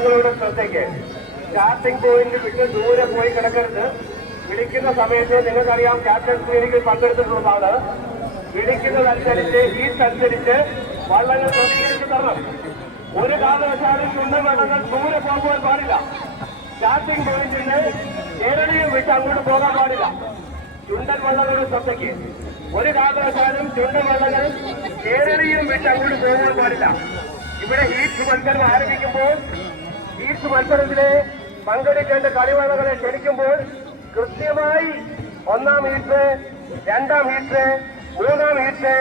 വള്ളങ്ങളുടെ ശ്രദ്ധയ്ക്ക് starting point വിട്ട് ദൂരെ പോയി കിടക്കരുത്. വിളിക്കുന്ന സമയത്ത് നിങ്ങൾക്കറിയാം ക്യാപ്റ്റൻ ട്രെയിനിങ്ങിൽ പങ്കെടുത്തിട്ടുള്ളതാണ്. വിളിക്കുന്നതനുസരിച്ച് അനുസരിച്ച് വള്ളങ്ങൾ ക്രമീകരിച്ച് തരണം. ഒരു കാരണവശാലും ചുണ്ടൻ വള്ളങ്ങൾ ദൂരെ പോകുവാൻ പാടില്ല. സ്റ്റാർട്ടിംഗ് പോയിന്റിന് കേരളീയം വിട്ട് അങ്ങോട്ട് പോകാൻ പാടില്ല. ചുണ്ടൻ വള്ളങ്ങളുടെ ശ്രദ്ധയ്ക്ക് ഒരു കാരണവശാലും ചുണ്ടൻ വള്ളങ്ങൾ കേരളീയം വിട്ട് അങ്ങോട്ട് പോകാൻ പാടില്ല. ഇവിടെ ഹീറ്റ് മത്സരം ആരംഭിക്കുമ്പോൾ ഹീറ്റ് മത്സരത്തിലെ പങ്കെടുക്കേണ്ട കളിവള്ളങ്ങളെ ക്ഷണിക്കുമ്പോൾ കൃത്യമായി 1-ാം ഹീറ്റ്, 2-ാം ഹീറ്റ്, 3-ാം ഹീറ്റ്,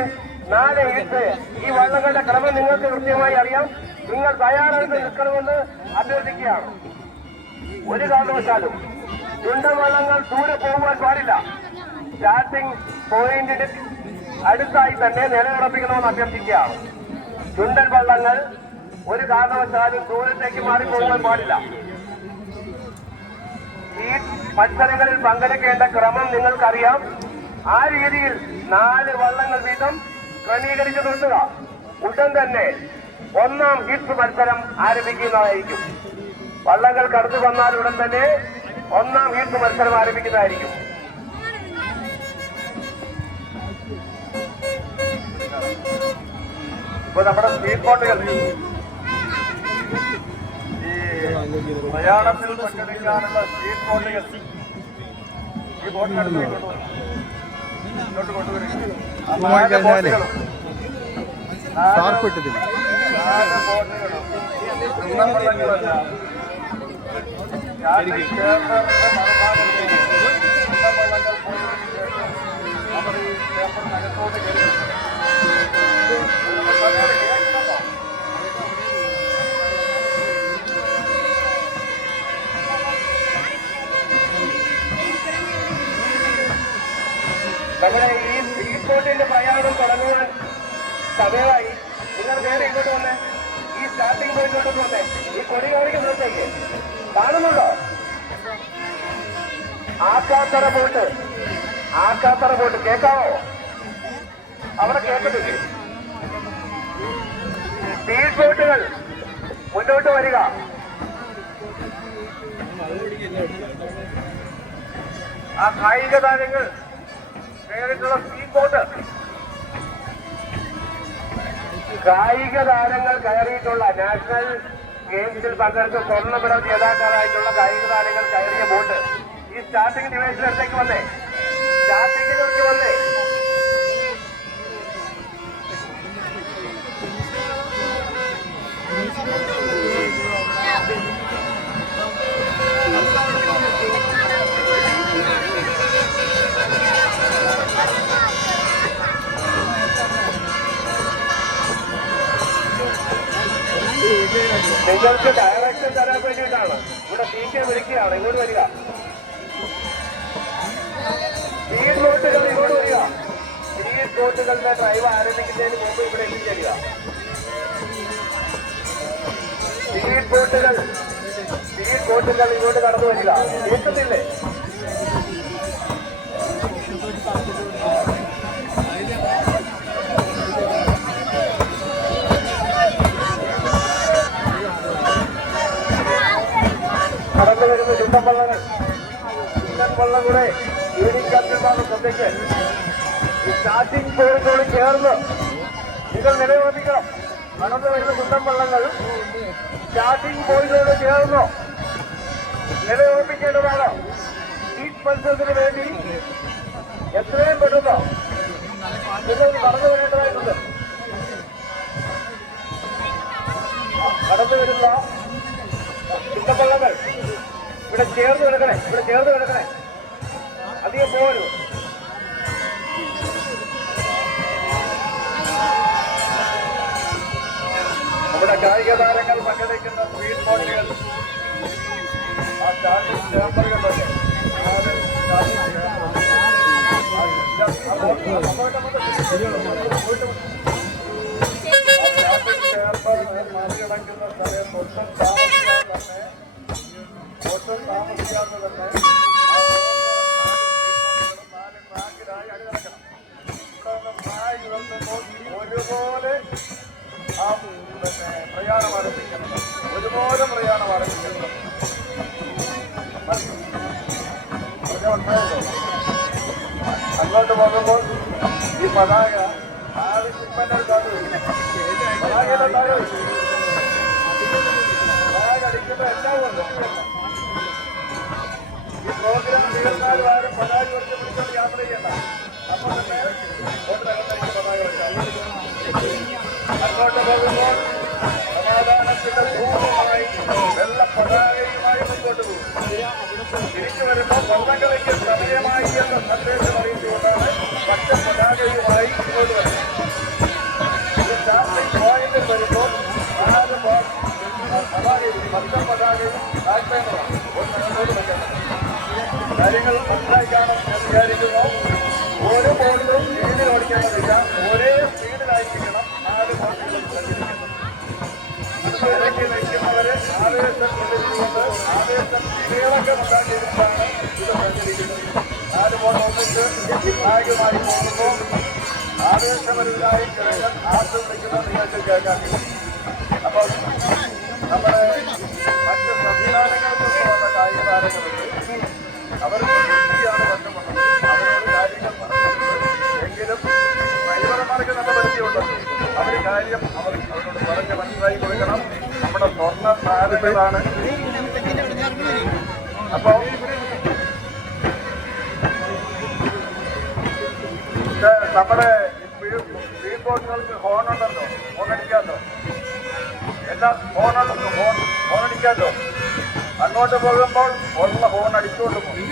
4 ഹീറ്റ് ഈ വള്ളങ്ങളുടെ ക്രമം നിങ്ങൾക്ക് കൃത്യമായി അറിയാം. നിങ്ങൾ തയ്യാറെടുത്ത് നിൽക്കണമെന്ന് അഭ്യർത്ഥിക്കുകയാണ്. ഒരു കാരണവശാലും ചുണ്ടൻ വള്ളങ്ങൾ ദൂരെ പോകുവാൻ പാടില്ല. സ്റ്റാർട്ടിംഗ് പോയിന്റിന് അടുത്തായി തന്നെ നിലയുറപ്പിക്കണമെന്ന് അഭ്യർത്ഥിക്കുകയാണ്. ചുണ്ടൻ വള്ളങ്ങൾ ഒരു കാരണവശാലും ദൂരത്തേക്ക് മാറിപ്പോകാൻ പാടില്ല. ഈ മത്സരങ്ങളിൽ പങ്കെടുക്കേണ്ട ക്രമം നിങ്ങൾക്കറിയാം. ആ രീതിയിൽ 4 വള്ളങ്ങൾ വീതം ക്രമീകരിച്ചു നിർത്തുക. ഉടൻ തന്നെ 1-ാം ഹീറ്റ് മത്സരം ആരംഭിക്കുന്നതായിരിക്കും. വള്ളങ്ങൾ കടന്നു വന്നാൽ ഉടൻ തന്നെ 1-ാം ഹീറ്റ് മത്സരം ആരംഭിക്കുന്നതായിരിക്കും. ഇപ്പൊ നമ്മുടെ സ്പീഡ് ബോട്ടുകൾ ഈ പ്രയാണത്തിൽ പങ്കെടുക്കാനുള്ള സ്പീഡ് ബോട്ടുകൾ ഈ ബോട്ടിനടുത്ത് ഇങ്ങോട്ട് കൊണ്ടുവരിക. നമ്മുടെ ഈ സ്പീഡ് ബോട്ടിന്റെ പ്രയാണം തുടങ്ങുവാൻ സമയമായി. നിങ്ങൾ നേരെ ഇങ്ങോട്ട് വന്നേ. ഈ സ്റ്റാർട്ടിംഗ് പോയിന്റിലോട്ട് വന്നേ. ഈ കൊടി കാണിക്കുന്നതിലേക്ക് കാണുന്നുണ്ടോ? ആക്കാത്തറ ബോട്ട് കേൾക്കാവോ? അവിടെ കേൾക്കുന്നില്ലേ? സ്പീഡ് ബോട്ടുകൾ മുന്നോട്ട് വരിക. ആ കായിക താരങ്ങൾ നേരിട്ടുള്ള സ്പീഡ് ബോട്ട് കായിക താരങ്ങൾ കയറിയിട്ടുള്ള നാഷണൽ ഗെയിംസിൽ പങ്കെടുത്ത് സ്വർണ്ണ മെഡൽ ജേതാക്കളായിട്ടുള്ള കായിക താരങ്ങൾ കയറിയ ബോട്ട് ഈ സ്റ്റാർട്ടിംഗ് ഡിവൈസിനടുത്തേക്ക് വന്നേ. സ്റ്റാർട്ടിങ്ങിലേക്ക് വന്നേ. നിങ്ങൾക്ക് ഡയറക്ഷൻ തരാൻ വേണ്ടിയിട്ടാണ്. ഇവിടെ സീറ്റ് വിളിക്കുകയാണ്. ഇങ്ങോട്ട് വരിക. സ്പീഡ് ബോട്ടുകൾ ഇങ്ങോട്ട് വരിക. സ്പീഡ് ബോട്ടുകളുടെ ഡ്രൈവ് ആരംഭിക്കുന്നതിന് മുമ്പ് ഇവിടെ എത്തിച്ചേരുക. സ്പീഡ് ബോട്ടുകൾ ഇങ്ങോട്ട് കടന്നു വരിക. കേൾക്കുന്നില്ലേ? കടന്നു വരുന്ന ചുണ്ടൻ വള്ളം കൂടെ യൂണിക്കാറ്റിലാണ് ശ്രദ്ധിക്ക്. ഈ സ്റ്റാർട്ടിംഗ് പോയിന്റോട് ചേർന്ന് നിങ്ങൾ നിലയുറപ്പിക്കണം. കടന്നു വരുന്ന ചുണ്ടൻ വള്ളങ്ങൾ സ്റ്റാർട്ടിംഗ് പോയിന്റോട് ചേർന്ന് നിലയുറപ്പിക്കേണ്ടതാണ്. ഹീറ്റ് മത്സരത്തിന് വേണ്ടി എത്രയും പെട്ടെന്ന് നിങ്ങൾ കടന്നു വരേണ്ടതായിട്ടുണ്ട്. കടന്നു വരുന്ന ചുണ്ടൻവള്ളങ്ങൾ ഇവിടെ ചേർന്ന് കിടക്കണേ. അധികം പോരും. നമ്മുടെ കായിക താരങ്ങൾ പങ്കെടുക്കുന്ന സ്പീഡ് ബോട്ടുകൾ ആ സ്റ്റാർട്ടിംഗ് ചേമ്പറുകളുണ്ട്. മറികടക്കുന്ന സമയം ഒട്ടും താമസിക്കാതെ തന്നെ ഒരുപോലെ പ്രയാണം ആരംഭിക്കണം. അങ്ങോട്ട് പോകുമ്പോൾ ഈ പതാക ആവശ്യപ്പെട്ടാൽ പതാകയുടെ പതാക അടിക്കുമ്പോൾ എല്ലാം ഉണ്ട്. ഈ പ്രോഗ്രാം തീർന്നാൽ ആരും പതാക വെച്ച് പിടിച്ചോണ്ട് യാത്ര ചെയ്യണ്ട. അപ്പോൾ തന്നെ വോട്ടിനകത്തേക്ക് പതാക വെച്ചാൽ അങ്ങോട്ട് പോകുമ്പോൾ സമാധാനത്തിന്റെ പൂർണ്ണമായി വെള്ള പതാകയുമായി മുന്നോട്ട് പോകും. തിരിച്ചു വരുമ്പോൾ വള്ളംകളിക്ക് സമയമായി എന്ന സന്ദേശം അറിയിച്ചുകൊണ്ടാണ് പച്ച പതാകയുമായി മുന്നോട്ട് വരുന്നത്. ഇത് സ്റ്റാർട്ടിംഗ് പോയിന്റിൽ വരുമ്പോൾ 4 പതാകയും പച്ച പതാകയും താഴ്ത്തേണ്ടതാണ്. ഒന്നോട് വെക്കണം. കാര്യങ്ങൾ മനസ്സിലായി കാണും എന്ന് വിചാരിക്കുന്നു. ഓരോ ബോർഡിലും സ്പീഡിൽ ഓടിക്കേണ്ടതില്ല, ഒരേ സ്പീഡിലായിരിക്കണം 4 ബോർഡുകളും സഞ്ചരിക്കുന്നത്. ഇടയ്ക്ക് നിൽക്കുന്നവര് ആവേശം കൊണ്ടിരിക്കുന്നത് ആവേശം വിവേളക്കം ഉണ്ടാക്കിയിരുന്നാണ് ഇത് സഞ്ചരിക്കുന്നത്. 4 ബോർഡ് ഒന്നിച്ച് ഫ്ലാഗുമായി പോകുമ്പോൾ ആവേശപരമായി കിഴക്കൻ ആർത്ത് വിളിക്കുന്നത് നിങ്ങൾക്ക് കേൾക്കാൻ കഴിയും. അപ്പോൾ നമ്മുടെ മറ്റ് സംസ്ഥാനങ്ങൾക്ക് പോകുന്ന കായിക താരങ്ങളുണ്ട്. അവർ പ്രകൃതിയാണ് ബന്ധപ്പെട്ടത്. അവരോട് കാര്യങ്ങൾ എങ്കിലും ഡ്രൈവർമാർക്ക് നല്ല പരിചയമുണ്ടല്ലോ. അവർ കാര്യം അവരോട് പറഞ്ഞ് മനസ്സിലാക്കി കൊടുക്കണം. നമ്മുടെ സ്വർണ്ണ താരങ്ങളാണ്. അപ്പോ നമ്മുടെ സ്പീഡ് ബോട്ടുകൾക്ക് ഹോണുണ്ടല്ലോ, ഹോണടിക്കാമല്ലോ. എല്ലാ ഹോണടിക്കാമല്ലോ. അങ്ങോട്ട് പോകുമ്പോൾ ഉള്ള ഹോൺ അടിച്ചുകൊണ്ട് പോകും.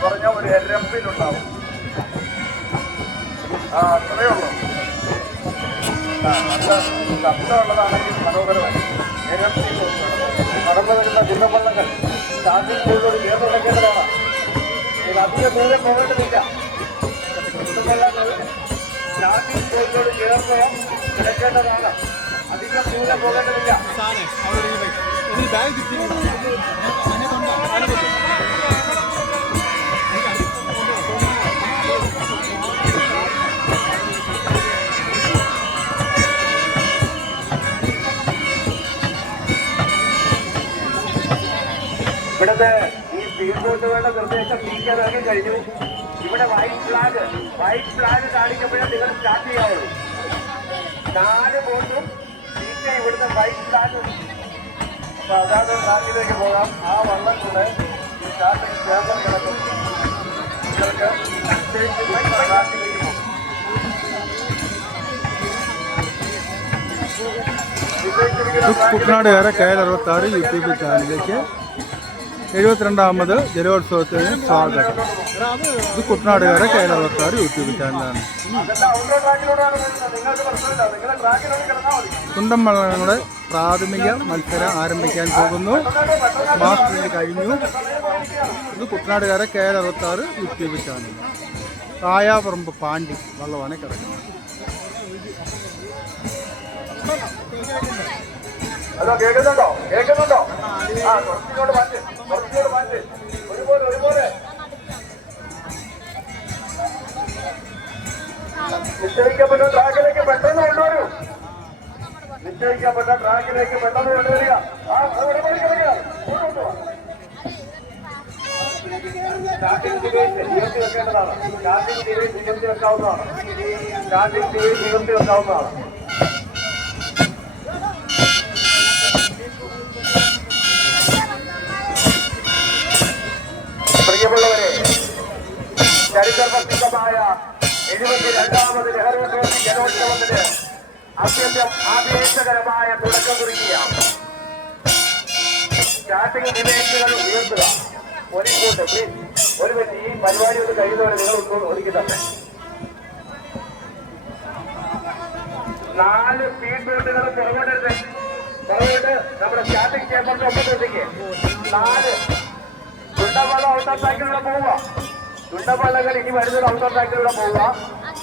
പറഞ്ഞ ഒരു എരമ്പിലുണ്ടാവും. അത്രയേ ഉള്ളൂ. നല്ല ശബ്ദമുള്ളതാണെങ്കിൽ മനോഹരമായി നടന്നു വരുന്ന ചിന്നപ്പള്ളങ്ങൾ സ്റ്റാർട്ടിംഗ് പോയിട്ടോട് ചേർന്നുടക്കേണ്ടതാണ്. ഇത് അധികം ദൂരം പോകേണ്ടതില്ല. ചിന്നപ്പള്ളങ്ങൾ സ്റ്റാർട്ടിംഗ് പോയിട്ടോട് ചേർന്ന് കിടക്കേണ്ടതാണ്. അധികം ദൂരം പോകേണ്ടതില്ല. ഇവിടുത്തെ ഈ സ്പീഡ് ബോട്ടുകളുടെ നിർദ്ദേശം നീക്കാനാക്കി കഴിഞ്ഞു. ഇവിടെ വൈറ്റ് ഫ്ലാഗ് കാണിക്കുമ്പോഴേ നിങ്ങൾ സ്റ്റാർട്ട് ചെയ്യാവുള്ളൂ. 4 ബോട്ടും നീക്ക ഇവിടുത്തെ വൈറ്റ് ഫ്ലാഗ്. അപ്പൊ അതാണ് ഫ്ലാഗിലേക്ക് പോകാം. ആ വള്ളം കൂടെ ഈ സ്റ്റാർട്ടിംഗ് ചേർന്ന് കിടക്കും. നിങ്ങൾക്ക് ഫ്ലാഗിലേക്ക് പോകും. കുട്ടനാടുകാരെ KL66 യൂട്യൂബ് ചാനലിലേക്ക് 72ാമത് ജലോത്സവത്തിന് സ്വാഗതം. ഇത് കുട്ടനാടുകാരെ KL66 യൂട്യൂബ് ചാനലാണ്. തുണ്ടൻവള്ളങ്ങളുടെ പ്രാഥമിക മത്സരം ആരംഭിക്കാൻ പോകുന്നു. മാസ്റ്ററിന് കഴിഞ്ഞു. ഇത് കുട്ടനാടുകാരെ KL66 യൂട്യൂബ് ചാനൽ. കായാപറമ്പ് പാണ്ടി വള്ളമാണ് കിടക്കുന്നത്. ഹലോ, കേൾക്കുന്നുണ്ടോ? കുറച്ചിങ്ങോട്ട് മാറ്റ്. ഒരുപോലെ നിശ്ചയിക്കപ്പെട്ട ട്രാക്കിലേക്ക് പെട്ടെന്ന് കൊണ്ടുവരൂ. സ്റ്റാർട്ടിംഗ് ഡിവൈസ് നികർത്തി വെക്കേണ്ടതാണ്. സ്റ്റാർട്ടിംഗ് ഡിവൈസ് നികർത്തി വെക്കാവുന്നതാണ്. പ്രിയമുള്ളവരെ, ചരിത്രപ്രസിദ്ധമായ 72ാമത് നെഹ്റു ട്രോഫി ജലോത്സവത്തിന് അത്യന്തം ആവേശകരമായ തുടക്കം കുറിക്കുകയാണ്. സ്റ്റാർട്ടിംഗ് ഡിവൈസുകൾ ഉയർത്തുക. ഒരു പറ്റി ഈ പരിപാടി ഒന്ന് കഴിയുന്നവരെ നിങ്ങൾ ഒതുക്കി 4 സ്പീഡ് ബോട്ടുകൾ പുറകോട്ട് നമ്മുടെ സ്റ്റാർട്ടിംഗ് ചേമ്പറിന്റെ ഒപ്പത്തേക്ക് 4 ചുണ്ടവള്ളം ഔട്ടർ ട്രാക്കിലൂടെ പോവുക. ചുണ്ടവള്ളങ്ങൾ ഇനി വരുന്നത് ഔട്ടർ ട്രാക്കിലൂടെ പോവുക.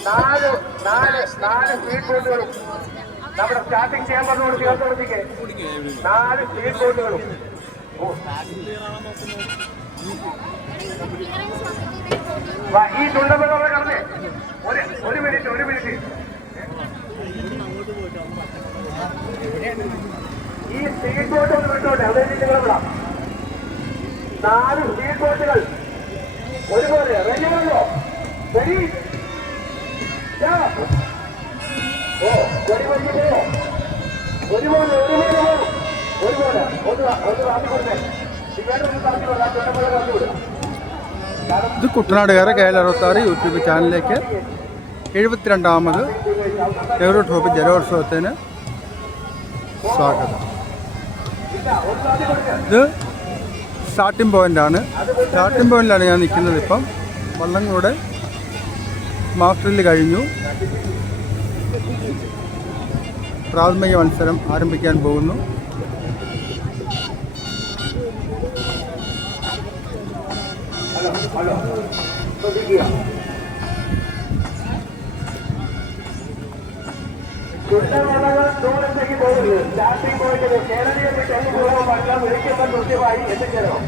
4 സ്പീഡ് ബോട്ടുകളും നമ്മുടെ സ്റ്റാർട്ടിംഗ് ചേമ്പറിനോട് ചേർത്ത് നിർത്തിക്ക്. 4 സ്പീഡ് ബോട്ടുകളും ഈ ചുണ്ടവള്ളം കടന്നേ. ഒരു മിനിറ്റ് ഈ സ്പീഡ് ബോട്ട് ഒന്ന് വിട്ടോട്ടെ. അതെ, നിങ്ങൾ വിടാം. 4 സ്പീഡ് ബോട്ടുകൾ ഒരുപോലെ റെഡിയുണ്ടോ? Ready? Yeah. Oh, ready for you? ഒരുപോലെ ഇത് കുട്ടനാടുകാരെ KL66 യൂട്യൂബ് ചാനലിലേക്ക് 72ാമത് നെഹ്റു ട്രോഫി ജലോത്സവത്തിന് സ്വാഗതം. ഇത് സ്റ്റാർട്ടിംഗ് പോയിൻ്റാണ്. സ്റ്റാർട്ടിംഗ് പോയിൻ്റിലാണ് ഞാൻ നിൽക്കുന്നത്. ഇപ്പം വള്ളങ്ങളുടെ മാസ്റ്ററിൽ കഴിഞ്ഞു. പ്രാഥമിക മത്സരം ആരംഭിക്കാൻ പോകുന്നു. ദൂരത്തേക്ക് പോകരുത്. സ്റ്റാർട്ടിംഗ് പോയിന്റ് കേരളീയ തെങ്ങ് പോകാൻ പാടില്ല. വിളിക്കുമ്പോൾ കൃത്യമായി എത്തിച്ചേരണം.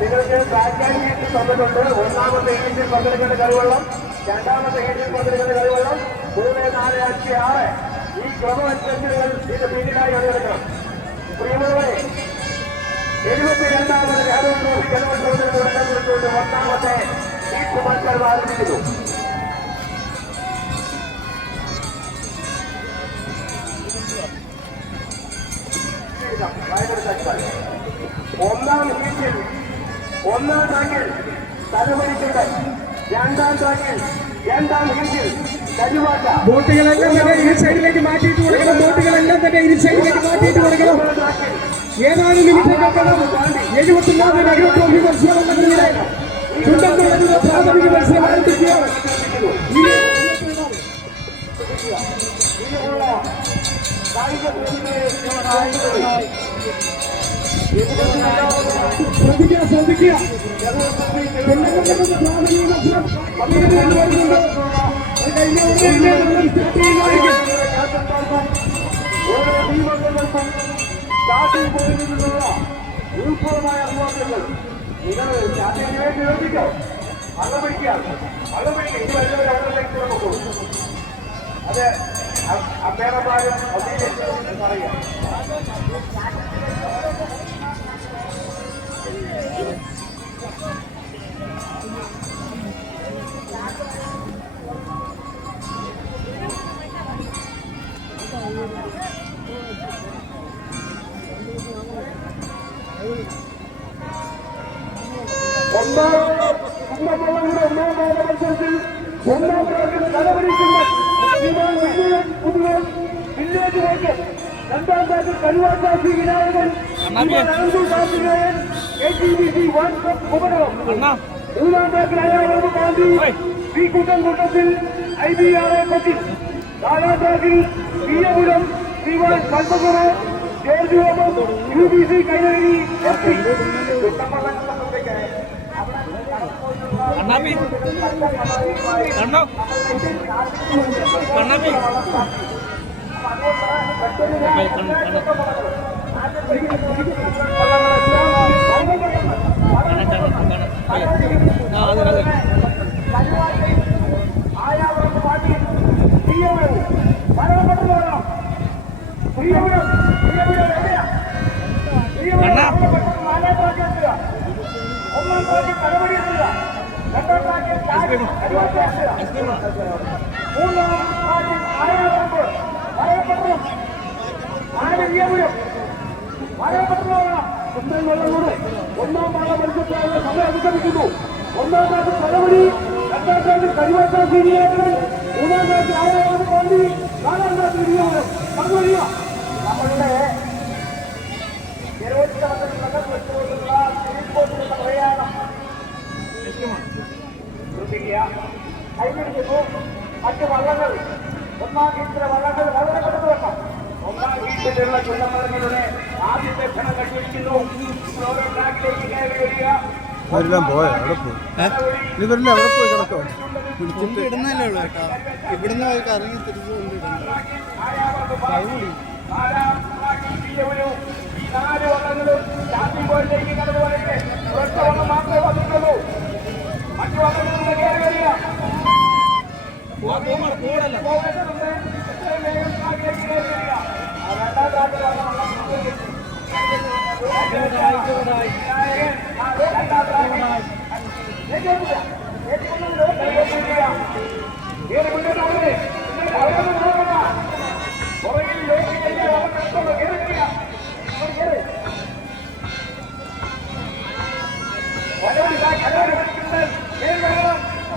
നിങ്ങൾക്ക് പ്രാധാന്യത്തിൽ തന്നിട്ടുണ്ട്. ഒന്നാമത്തെ ഇന്നിൽ പങ്കെടുക്കേണ്ട കളിവെള്ളം, രണ്ടാമത്തെ ഇന്നിൽ പങ്കെടുക്കേണ്ട കളിവെള്ളം 3, 4, 5, 6 ഈ ക്രമം അനുസരിച്ച് നിങ്ങൾ ഇതിന്റെ പിന്നിലായി അണിയെടുക്കണം. പ്രിയമുള്ളവരെ, 72ാമത് നെഹ്റു ട്രോഫി ജലോത്സവത്തിന് തുടക്കം കുറിച്ചുകൊണ്ട് ഒന്നാമത്തെ ഈ മത്സരം ആരംഭിക്കുന്നു. ഒന്നാം ഹീറ്റിൽ ഒന്നാം ട്രാക്കിൽ തലമണിക്കുണ്ട്. രണ്ടാം ട്രാക്കിൽ രണ്ടാം ഹീറ്റിൽ കരുവാറ്റ. ബോട്ടുകളെല്ലാം തന്നെ ഇരു സൈഡിലേക്ക് മാറ്റിയിട്ട് കൊടുക്കണം. ബോട്ടുകളെല്ലാം തന്നെ ഇരു സൈഡിലേക്ക് മാറ്റിയിട്ട് കൊടുക്കണം. ഏതാനും നിമിഷങ്ങൾക്കകം 74 നെഹ്റു ട്രോഫി മത്സരം ചുണ്ടൻകുളത്തിലെ പ്രാഥമിക മത്സരം ആരംഭിക്കുകയാണ്. ശ്രദ്ധിക്കുക. ഉൾപ്പുറമായ അനുഭവങ്ങൾ നിങ്ങൾ സ്റ്റാർട്ടിങ്ങിന് വേണ്ടി നിർമ്മിക്കോ. വള്ളം പിടിക്കുക. ഇനി വരുന്നവർ അവരിലേക്ക് നമുക്ക് അത് അമ്മേറന്മാരും പറയുക. ഒന്നാം തലവരിക്കുന്ന വില്ലേജ് വോട്ട്, രണ്ടാം താറ്റിൽ കരുവാറ്റാസി വിനായകൻ, ATBC ഉപകരണം, മൂന്നാം താറ്റിൽ അയാളോട് ഗാന്ധി, കൂട്ടത്തിൽ IBRA പറ്റി, നാലാം താറ്റിൽ വീയപുരം ശ്രീവാൻ പത്മകുമാർ, ജോർജ് ഓമം, UBC കൈനകരി കണ്ണാപ്പി ആയാവർക്ക് പാട്ടി മരണപ്പെട്ടു പോകണം. ഒന്നാം ട്രാക്കിൽ തലമുടി എത്തുക, രണ്ടാം ട്രാക്കിൽ മൂന്നാം ട്രാക്കിൽ ആയാവർക്ക് മരണപ്പെട്ടു. ഒന്നാം പാട മത്സരത്തിലുള്ള സമയം അതിക്രമിക്കുന്നു. ഒന്നാം ട്രാക്കിൽ തലമുടി, രണ്ടാം ട്രാക്കിൽ കരുവാറ്റ സീനിയർ, മൂന്നാം ട്രാക്കിൽ ആയാവർ ഗാന്ധി, നാലാം ട്രാക്കിൽ വിനിയോഗം. പങ്കുവരിക. നമ്മളുടെ പ്രയാണം കൈപിടിക്കുന്നു. മറ്റ് വള്ളങ്ങൾ ഒന്നാം ഗീതത്തിലെ വള്ളങ്ങൾ വളരെ പെട്ടെന്ന് വെക്കാം. ഒന്നാം ഗീതത്തിലുള്ള ചുണ്ടമലങ്ങളുടെ ആദ്യത്തെ ക്ഷണം കണ്ടുപിടിക്കുന്നു. ഓരോ ട്രാക്കിലേക്ക് കയറി വരിക. അവരെല്ലാം പോയോ? അവിടെ പോയി. ഇവരെല്ലാം അവിടെ പോയി കിടക്കോ? പിടിച്ചിട്ട് ഇടുന്നല്ലേ ഉള്ളൂ കേട്ടോ. ഇവിടുന്ന് അവർക്ക് ഇറങ്ങി തിരിച്ചു കൊണ്ടിട്ടുണ്ട്. നാല് വള്ളങ്ങളും സ്റ്റാർട്ടിംഗ് പോയിന്റിലേക്ക് കടന്നു വരട്ടെ. ഒറ്റ വള്ളം മാത്രമേ വന്നിട്ടുള്ളൂ. മറ്റു വള്ളങ്ങളിൽ കയറി വരിക. രണ്ടാം ട്രാക്കിൽ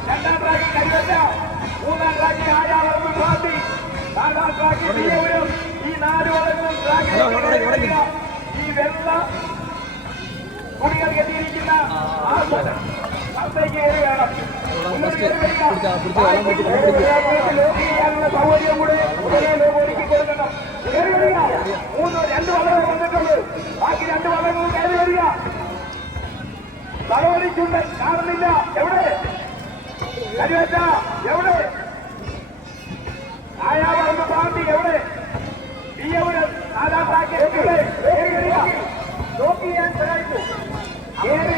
രണ്ടാം ട്രാക്കിൽ കൈവച്ച, മൂന്നാം ട്രാക്കിൽ ആയാളൊന്നും പാർട്ടി, നാലാം ട്രാക്കിൽ തീയവരും, ഈ 4 വളങ്ങളും ട്രാക്കിൽ ഈ വെള്ള കുടികൾ കെട്ടിയിരിക്കുന്ന സ്ഥലത്തേക്ക് കയറി വേണം. സൗകര്യം കൂടെ ഉടനെ ഒരുക്കി കൊടുക്കണം. കയറി വരിക. 2 വളങ്ങൾ വന്നിട്ടുണ്ട്. ബാക്കി 2 വളങ്ങളും കയറി വരിക. തലവലിച്ചുണ്ട്, കാണുന്നില്ല. എവിടെ കരുവച്ച? എവിടെ ആയാളൊന്ന് പാർട്ടി? എവിടെ തീയവരും? നാലാം ട്രാക്കിൽ ലോക്ക് ചെയ്യാൻ സഹായിച്ചു. കയറി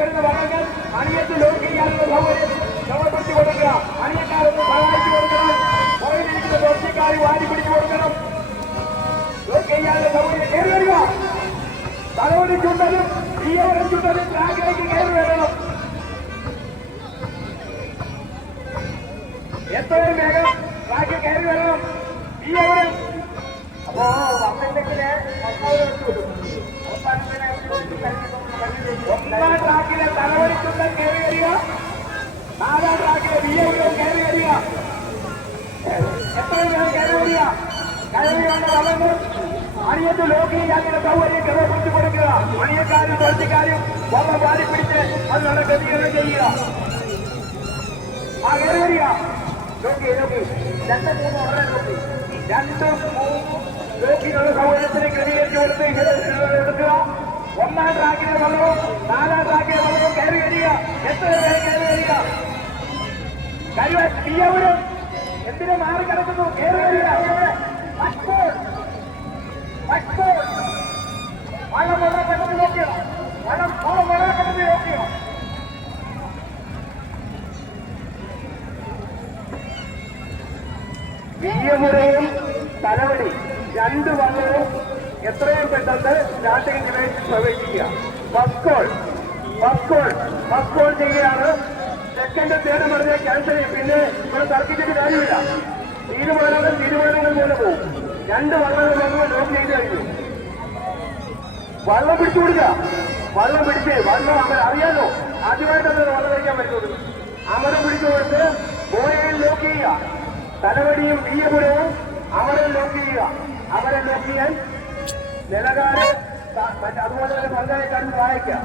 വരുന്ന വളങ്ങൾ അണിയത്ത് ലോക്ക് ചെയ്യാനുള്ള സൗകര്യം സമർപ്പിച്ചു കൊടുക്കുക. അണിയക്കാരൊന്ന് സഹായിച്ചു കൊടുക്കണം. പുറകിലിരിക്കുന്ന ദോഷക്കാർ വാരി പിടിച്ചു കൊടുക്കണം. ലോക്ക് ചെയ്യാനുള്ള സൗകര്യം. കയറി വരിക. തലവടി ചുണ്ടലും തീയവരം ചുണ്ടലും ട്രാക്കിലേക്ക് കയറി വരണം. എത്രയും വേഗം ട്രാക്കിൽ കയറി വരണം. തീയവരം അപ്പോ വന്നില്ലെങ്കില് ഒന്നാം ട്രാക്കിലെ തലവടിച്ചുണ്ടൻ കയറി വരിക. 4ആം ട്രാക്കിലെ തീയവരം കയറി വരിക. എത്രയും വേഗം കയറി വരിക. കയറി വേണ്ട വളങ്ങൾ അണിയത്ത് ലോക്ക് ചെയ്യാനുള്ള സൗകര്യം ക്രമപ്പെടുത്തി കൊടുക്കുക. അണിയക്കാരും തോറ്റക്കാരും വള്ളം വാരി പിടിച്ച് അതിനുള്ള ഗതികരണം ചെയ്യുക. ആ കയറി വരിക. ലോക്കി 2, 3 ഉടനെ നോക്കി 2, 3 ലോക്കിനുള്ള സൗകര്യത്തിന് ക്രമീകരിച്ചു കൊടുത്ത് എടുക്കുക. 1ആം ട്രാക്കിലെ വള്ളവും 4ആം ട്രാക്കിലെ വള്ളവും കയറി വരിക. എത്ര പേര് കയറി വരിക. തീയവരും എന്തിനു മാറി കിടക്കുന്നു? കയറി വരിക. വള്ളം വെള്ളക്കെട്ടത് നോക്കിയോ? വെള്ളക്കെട്ടത് നോക്കിയോ? തീയമുറയും തലവടി 2 വള്ളവും എത്രയും പെട്ടെന്ന് സ്റ്റാർട്ടിംഗ് ഡിവൈസിൽ പ്രവേശിക്കുക. ഫസ്റ്റ് കോൾ ചെയ്യുകയാണ്. സെക്കൻഡ് തേർഡ് പറഞ്ഞ ക്യാൻസൽ ചെയ്യും. പിന്നെ ഇവിടെ തർക്കിച്ചിട്ട് കാര്യമില്ല. തീരുമാനങ്ങൾ പോലെ പോകും. 2 വള്ളങ്ങൾ വന്ന് ലോക്ക് ചെയ്ത് കഴിഞ്ഞു. വള്ളം പിടിച്ചു കൊടുക്കുക. വള്ളം പിടിച്ച് വള്ളം അറിയാലോ, ആദ്യമായിട്ടത് വള്ളം കഴിക്കാൻ പറ്റുള്ളൂ. അമരം പിടിച്ചു കൊടുത്ത് ബോയയിൽ ലോക്ക് ചെയ്യുക. തലവടിയും തീയപുരവും അമരം ലോക്ക് ചെയ്യുക. അമരം ലോക്ക് ചെയ്യാൻ നിലകാര് അതുപോലെ തന്നെ പങ്കാളിക്കാരും സഹായിക്കുക.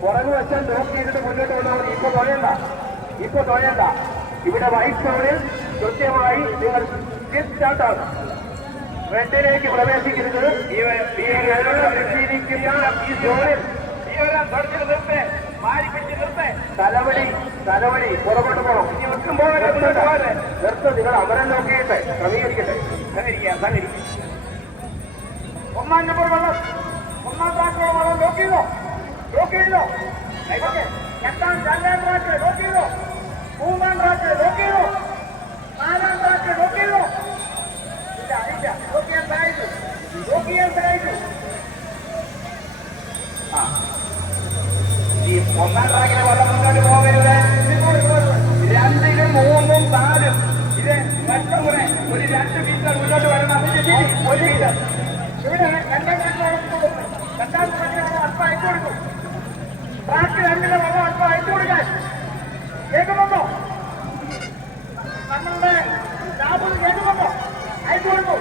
പുറകു വശം ലോക്ക് ചെയ്തിട്ട് മുന്നോട്ട് കൊണ്ടുപോകും. ഇപ്പൊ തൊഴേണ്ട. ഇവിടെ വൈറ്റ് സോണിൽ കൃത്യമായി നിങ്ങൾ സ്റ്റാർട്ടാണ്. റെഡിലേക്ക് പ്രവേശിക്കുന്നത്. ഈ സോണിൽ തലവടി പുറകോട്ട് പോകണം. നിർത്ത്. നിങ്ങൾ അമരം നോക്കിയിട്ട് ക്രമീകരിക്കട്ടെ. 1ആം നമ്പർ വള്ളം 1ആം ട്രാക്കിലുള്ള വള്ളം ലോക്ക് ചെയ്തോ? 2ആം ട്രാക്ക് ലോക്ക് ചെയ്തോ? 3ആം ട്രാക്ക് ലോക്ക് ചെയ്തോ? 4ആം ട്രാക്ക് ലോക്ക് ചെയ്തോ? ഇല്ല. ലോക്ക് ചെയ്യാൻ സഹായിച്ചു. ഈ 1ആം ട്രാക്കിലെ വള്ളം മുന്നോട്ട് പോകരുത്. 2ലും 3ഉം 4ഉം ഇത് വട്ടം കൂടെ ഒരു 2 മീറ്റർ മുന്നോട്ട് വരണം. 1 മീറ്റർ. ഇവിടെ 2ആം ട്രാക്കിലെ അല്പം അയച്ചു കൊടുക്കും. ട്രാക്ക് 2ലെ വള്ളം അല്പം അയച്ചു കൊടുക്കാൻ കേൾക്കുന്നുണ്ടോ? നമ്മളുടെ ലാഭം കേൾക്കുന്നുണ്ടോ? അയച്ചു കൊടുക്കും.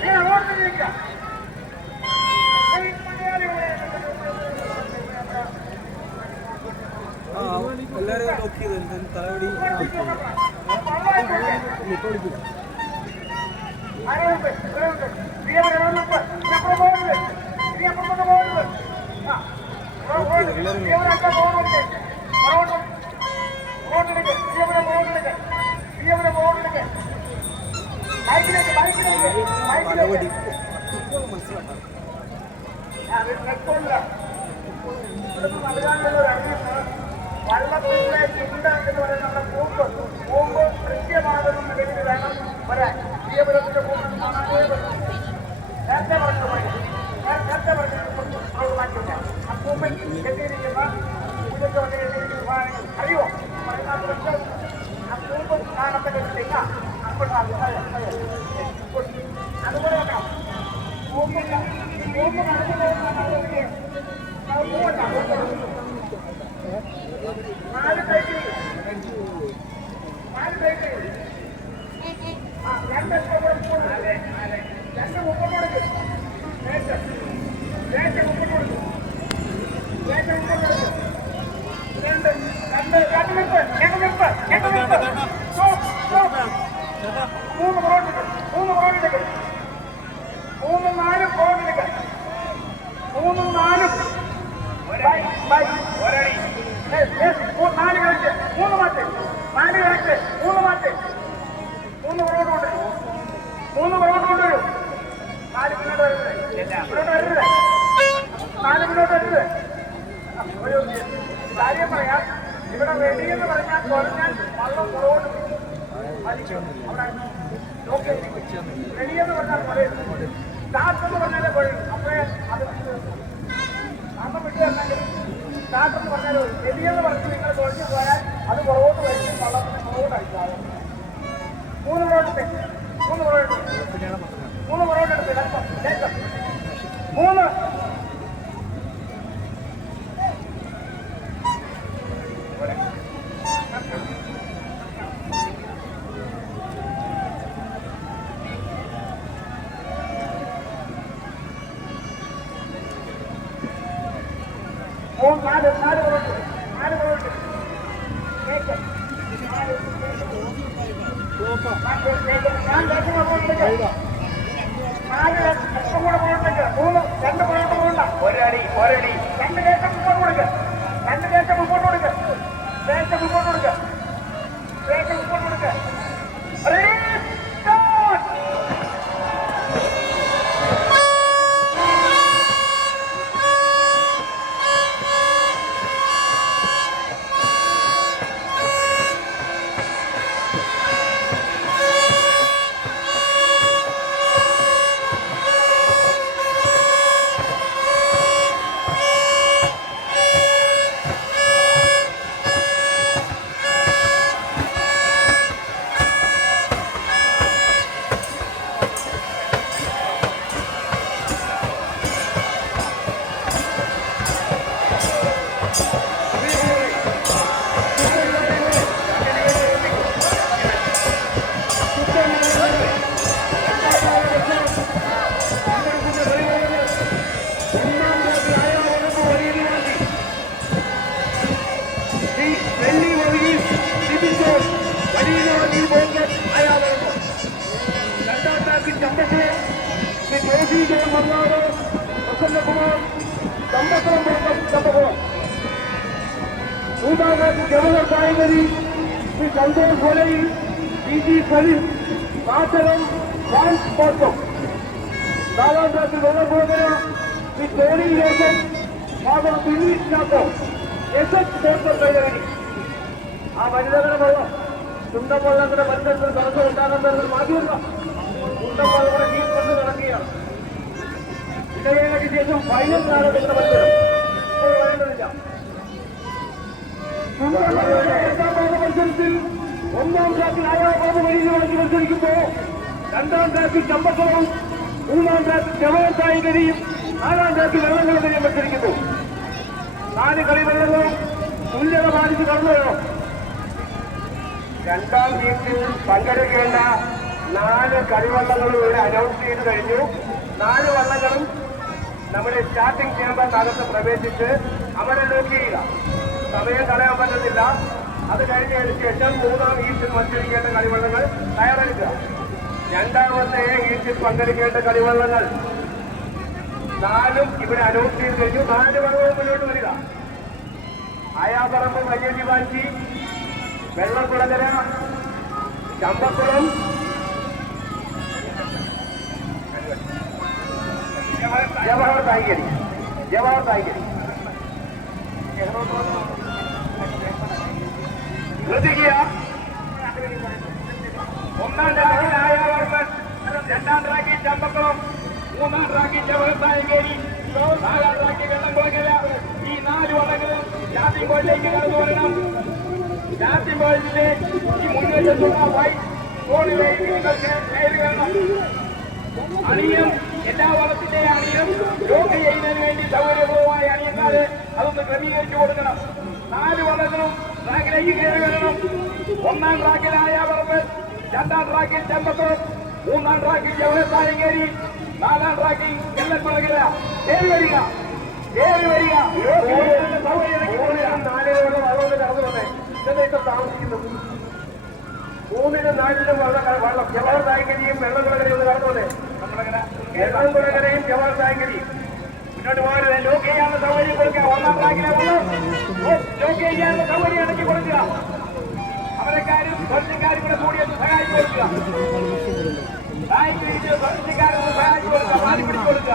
നിങ്ങൾ അങ്ങോട്ട് നിൽക്കുക. എല്ലാവരും ലോക്ക് ചെയ്ത് തലവടി തലവടി മനസ്സിലാക്കാം. വള്ളത്തിലെ ചിന്ത എന്ന് പറയുന്ന നമ്മുടെ കൂമ്പ് കൃത്യമാകുന്ന വ്യക്തി വേണം വരാൻ. തീയപുരത്തിന്റെ കൂമ്പ് നേരത്തെ പറഞ്ഞു ആ കൂമ്പിൽ കെട്ടിയിരിക്കുന്ന അറിയോ? മൂന്ന് കാണത്തക്ക തെങ്ങ അതുപോലെ വെക്കണം. മൂന്ന് നടന്നു പോകുന്ന നാല് സൈക്കിൾ രണ്ട് മുമ്പോട്ട് കൊടുക്കും. മൂന്നും നാലും പോകെടുക്ക. മൂന്നും നാലും ഒരടി 4 കളിച്ച് 3 മാറ്റ് 4 കളിച്ച് 3 മാറ്റ് 3 പുറകോട്ട് കൊണ്ടുവരും. 3 പുറകോട്ട് കൊണ്ടുവരും. 4 മുന്നോട്ട് വരുന്നത്. മുന്നോട്ട് വരുന്നത് 4 മുന്നോട്ട് വരുന്നത്. ഒരു കാര്യം പറയാം, ഇവിടെ വെടിയെന്ന് പറഞ്ഞാൽ കുറഞ്ഞാൽ വള്ളം പുറകോട്ട് അവിടെ നോക്കി വെടിയെന്ന് പറഞ്ഞാൽ പറയും. സ്റ്റാർട്ടെന്ന് പറഞ്ഞാലേ പറയും. അപ്പോഴേ അത് അമ്മ വിട്ടു തന്നെങ്കിൽ സ്റ്റാർട്ടെന്ന് പറഞ്ഞാൽ വെടിയെന്ന് പറഞ്ഞ് നിങ്ങൾ തുഴഞ്ഞു പോയാൽ അത് പുറകോട്ട് വരും. വള്ളത്തിന് പുറകോട്ട് അടിക്കാതെ 3 പുറകോട്ട് 3 പുറകോട്ട് 3 പുറകോട്ട് എടുത്ത് 3 4 പുറകോട്ട് 4 പുറകോട്ട് ഒരടി 2 ദേശം മുമ്പോട്ട് കൊടുക്കുക. 2 ദേശം മുമ്പോട്ട് കൊടുക്കുക. ദേശം മുമ്പോട്ട് കൊടുക്കുക. ദേശം മുമ്പോട്ട് കൊടുക്കുക. ഗവർണർ കായകരി ശ്രീ സന്തോഷ് കൊലയിൽ PG സലീം കാച്ചളം ട്രാൻസ്പോർട്ടും 4ാം ക്ലാസ്സിൽ വെള്ളപ്പോകര Shri Tony Joseph father English Chacko SS sports കൈകരി. ആ വനിതകളുടെ വെള്ളം ചുണ്ടൻ വള്ളങ്ങളുടെ പരിസരത്തിൽ തടസ്സം ഉണ്ടാകുന്നത് മാറ്റിവെക്ക. ചുണ്ടൻ വള്ളങ്ങളുടെ ടീം കൊണ്ട് നടക്കുകയാണ്. ഇടവേളയ്ക്ക് ശേഷം ഫൈനൽ നാടകത്തിന്റെ മത്സരം ഇപ്പോൾ വരേണ്ടതില്ല. മത്സരത്തിൽ 1ാം ട്രാക്കിൽ ആയാബാബു വലിയ മത്സരിക്കുമ്പോൾ 2ാം ട്രാക്കിൽ ചമ്പക്കുളവും 3ാം ട്രാക്കിൽ ജവഹർ കായികരിയും 4ാം ട്രാക്കിൽ വെള്ളംകുളത്തിനെയും മത്സരിക്കുന്നു. 4 കളിവള്ളങ്ങളും തുല്യത പാലിച്ച് കടന്നു വേണം. 2ാം ടീമിൽ പങ്കെടുക്കേണ്ട 4 കളിവള്ളങ്ങളും ഇവിടെ അനൗൺസ് ചെയ്ത് കഴിഞ്ഞു. 4 വള്ളങ്ങളും നമ്മുടെ സ്റ്റാർട്ടിംഗ് ചേമ്പറിനകത്ത് പ്രവേശിച്ച് അവിടെ ലോക്ക് ചെയ്യുക. സമയം കളയാൻ പറ്റത്തില്ല. അത് കഴിഞ്ഞതിന് ശേഷം 3ാം ഈസ്റ്റിൽ മത്സരിക്കേണ്ട കളിവള്ളങ്ങൾ തയ്യാറെടുക്കുക. 2ാമത്തെ ഈസ്റ്റിൽ പങ്കെടുക്കേണ്ട കളിവള്ളങ്ങൾ 4ഉം ഇവിടെ അനൗൺസ് ചെയ്ത് കഴിഞ്ഞു. 4 വള്ളവും മുന്നോട്ട് വരിക. ആയാപറമ്പ് വലിയ വാഞ്ചി, വെള്ളക്കുളങ്ങര, ചമ്പക്കുളം, ജവഹർ കായികരി. ശ്രദ്ധിക്കുക. 1ാം ട്രാക്കിൽ ആയാവർമ്മൻ, 2ാം ട്രാക്കിൽ ചമ്പക്കുളം, 3ാം ട്രാക്കിൽ ജവഹർ കായികരി, 4ാം ട്രാക്കിൽ വെള്ളംകുളങ്ങര. ഈ 4 വള്ളങ്ങളും സ്റ്റാർട്ടിംഗ് പോയിന്റിലേക്ക് കടന്നു വരണം. ഫെസ്റ്റിവലിന്റെ ഈ മുന്നേറ്റത്തുള്ള വൈറ്റ് ബോർഡിലേക്ക് നിങ്ങൾക്ക് കയറി വേണം. അണിയും എല്ലാ വളത്തിന്റെ അണിയും യോഗ ചെയ്യുന്നതിന് വേണ്ടി സൗകര്യപ്രദമായി അണിയുന്നത് അതൊന്ന് ക്രമീകരിച്ചു കൊടുക്കണം. 4 വളങ്ങളും ട്രാക്കിലേക്ക് കയറി വരണം. 1ാം ട്രാക്കിലായ പറമ്പ്, 2ാം ട്രാക്കിൽ ചെമ്പത്ത്, 3ാം ട്രാക്കിൽ ജവഹർലാലേരി, 4ാം ട്രാക്കിൽ കെല്ലപ്പുറകില. കയറി വരിക, കയറി വരിക. സൗകര്യം 4 വളർന്ന് കടന്നു വന്നേ. ഇതൊക്കെ താമസിക്കുന്നു. 3നും 4നും വെള്ളം ജവഹർ തായ്ക്കരിയും വെള്ളംകുളകരയും ഒന്ന് കടന്നു വന്നേ. വെള്ളംകുളകരയും ജവഹർ തായ്ക്കരിയും മുന്നോട്ട് പോകരുത്. ലോക്ക് ചെയ്യാനുള്ള സൗകര്യം കൊടുക്കുക. 1ാം ട്രാക്കിലെ വെള്ളം ലോക്ക് ചെയ്യാനുള്ള സൗകര്യം ഇറക്കി കൊടുക്കുക. അമരക്കാരും സ്വന്തക്കാരും കൂടെ കൂടി സഹായിച്ചു കൊടുക്കുക. സ്വന്തക്കാരൊന്ന് സഹായിച്ചു കൊടുക്കുക. മാറി പിടിച്ചു കൊടുക്കുക.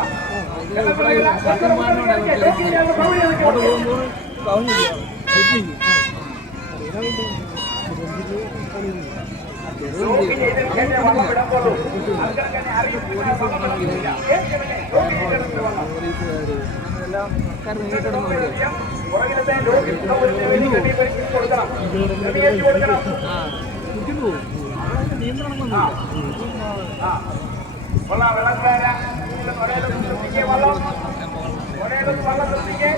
ലോക്ക് ചെയ്യാനുള്ള സൗകര്യം ഇറക്കി കൊടുക്കുക. ലോക്ക് ചെയ്തതിന് ശേഷം വള്ളം വിടപ്പോളൂ. ആൾക്കാർക്ക് തന്നെ അറിയില്ല. പുറകിലത്തെ ലോക്ക് സൗകര്യത്തിന് വേണ്ടി ക്രമീകരിച്ചു കൊടുക്കണം. ക്രമീകരിച്ചു കൊടുക്കണം. വെള്ളക്കാര നിർത്തിക്കേ വള്ളം വള്ളം നിർത്തിക്കേ.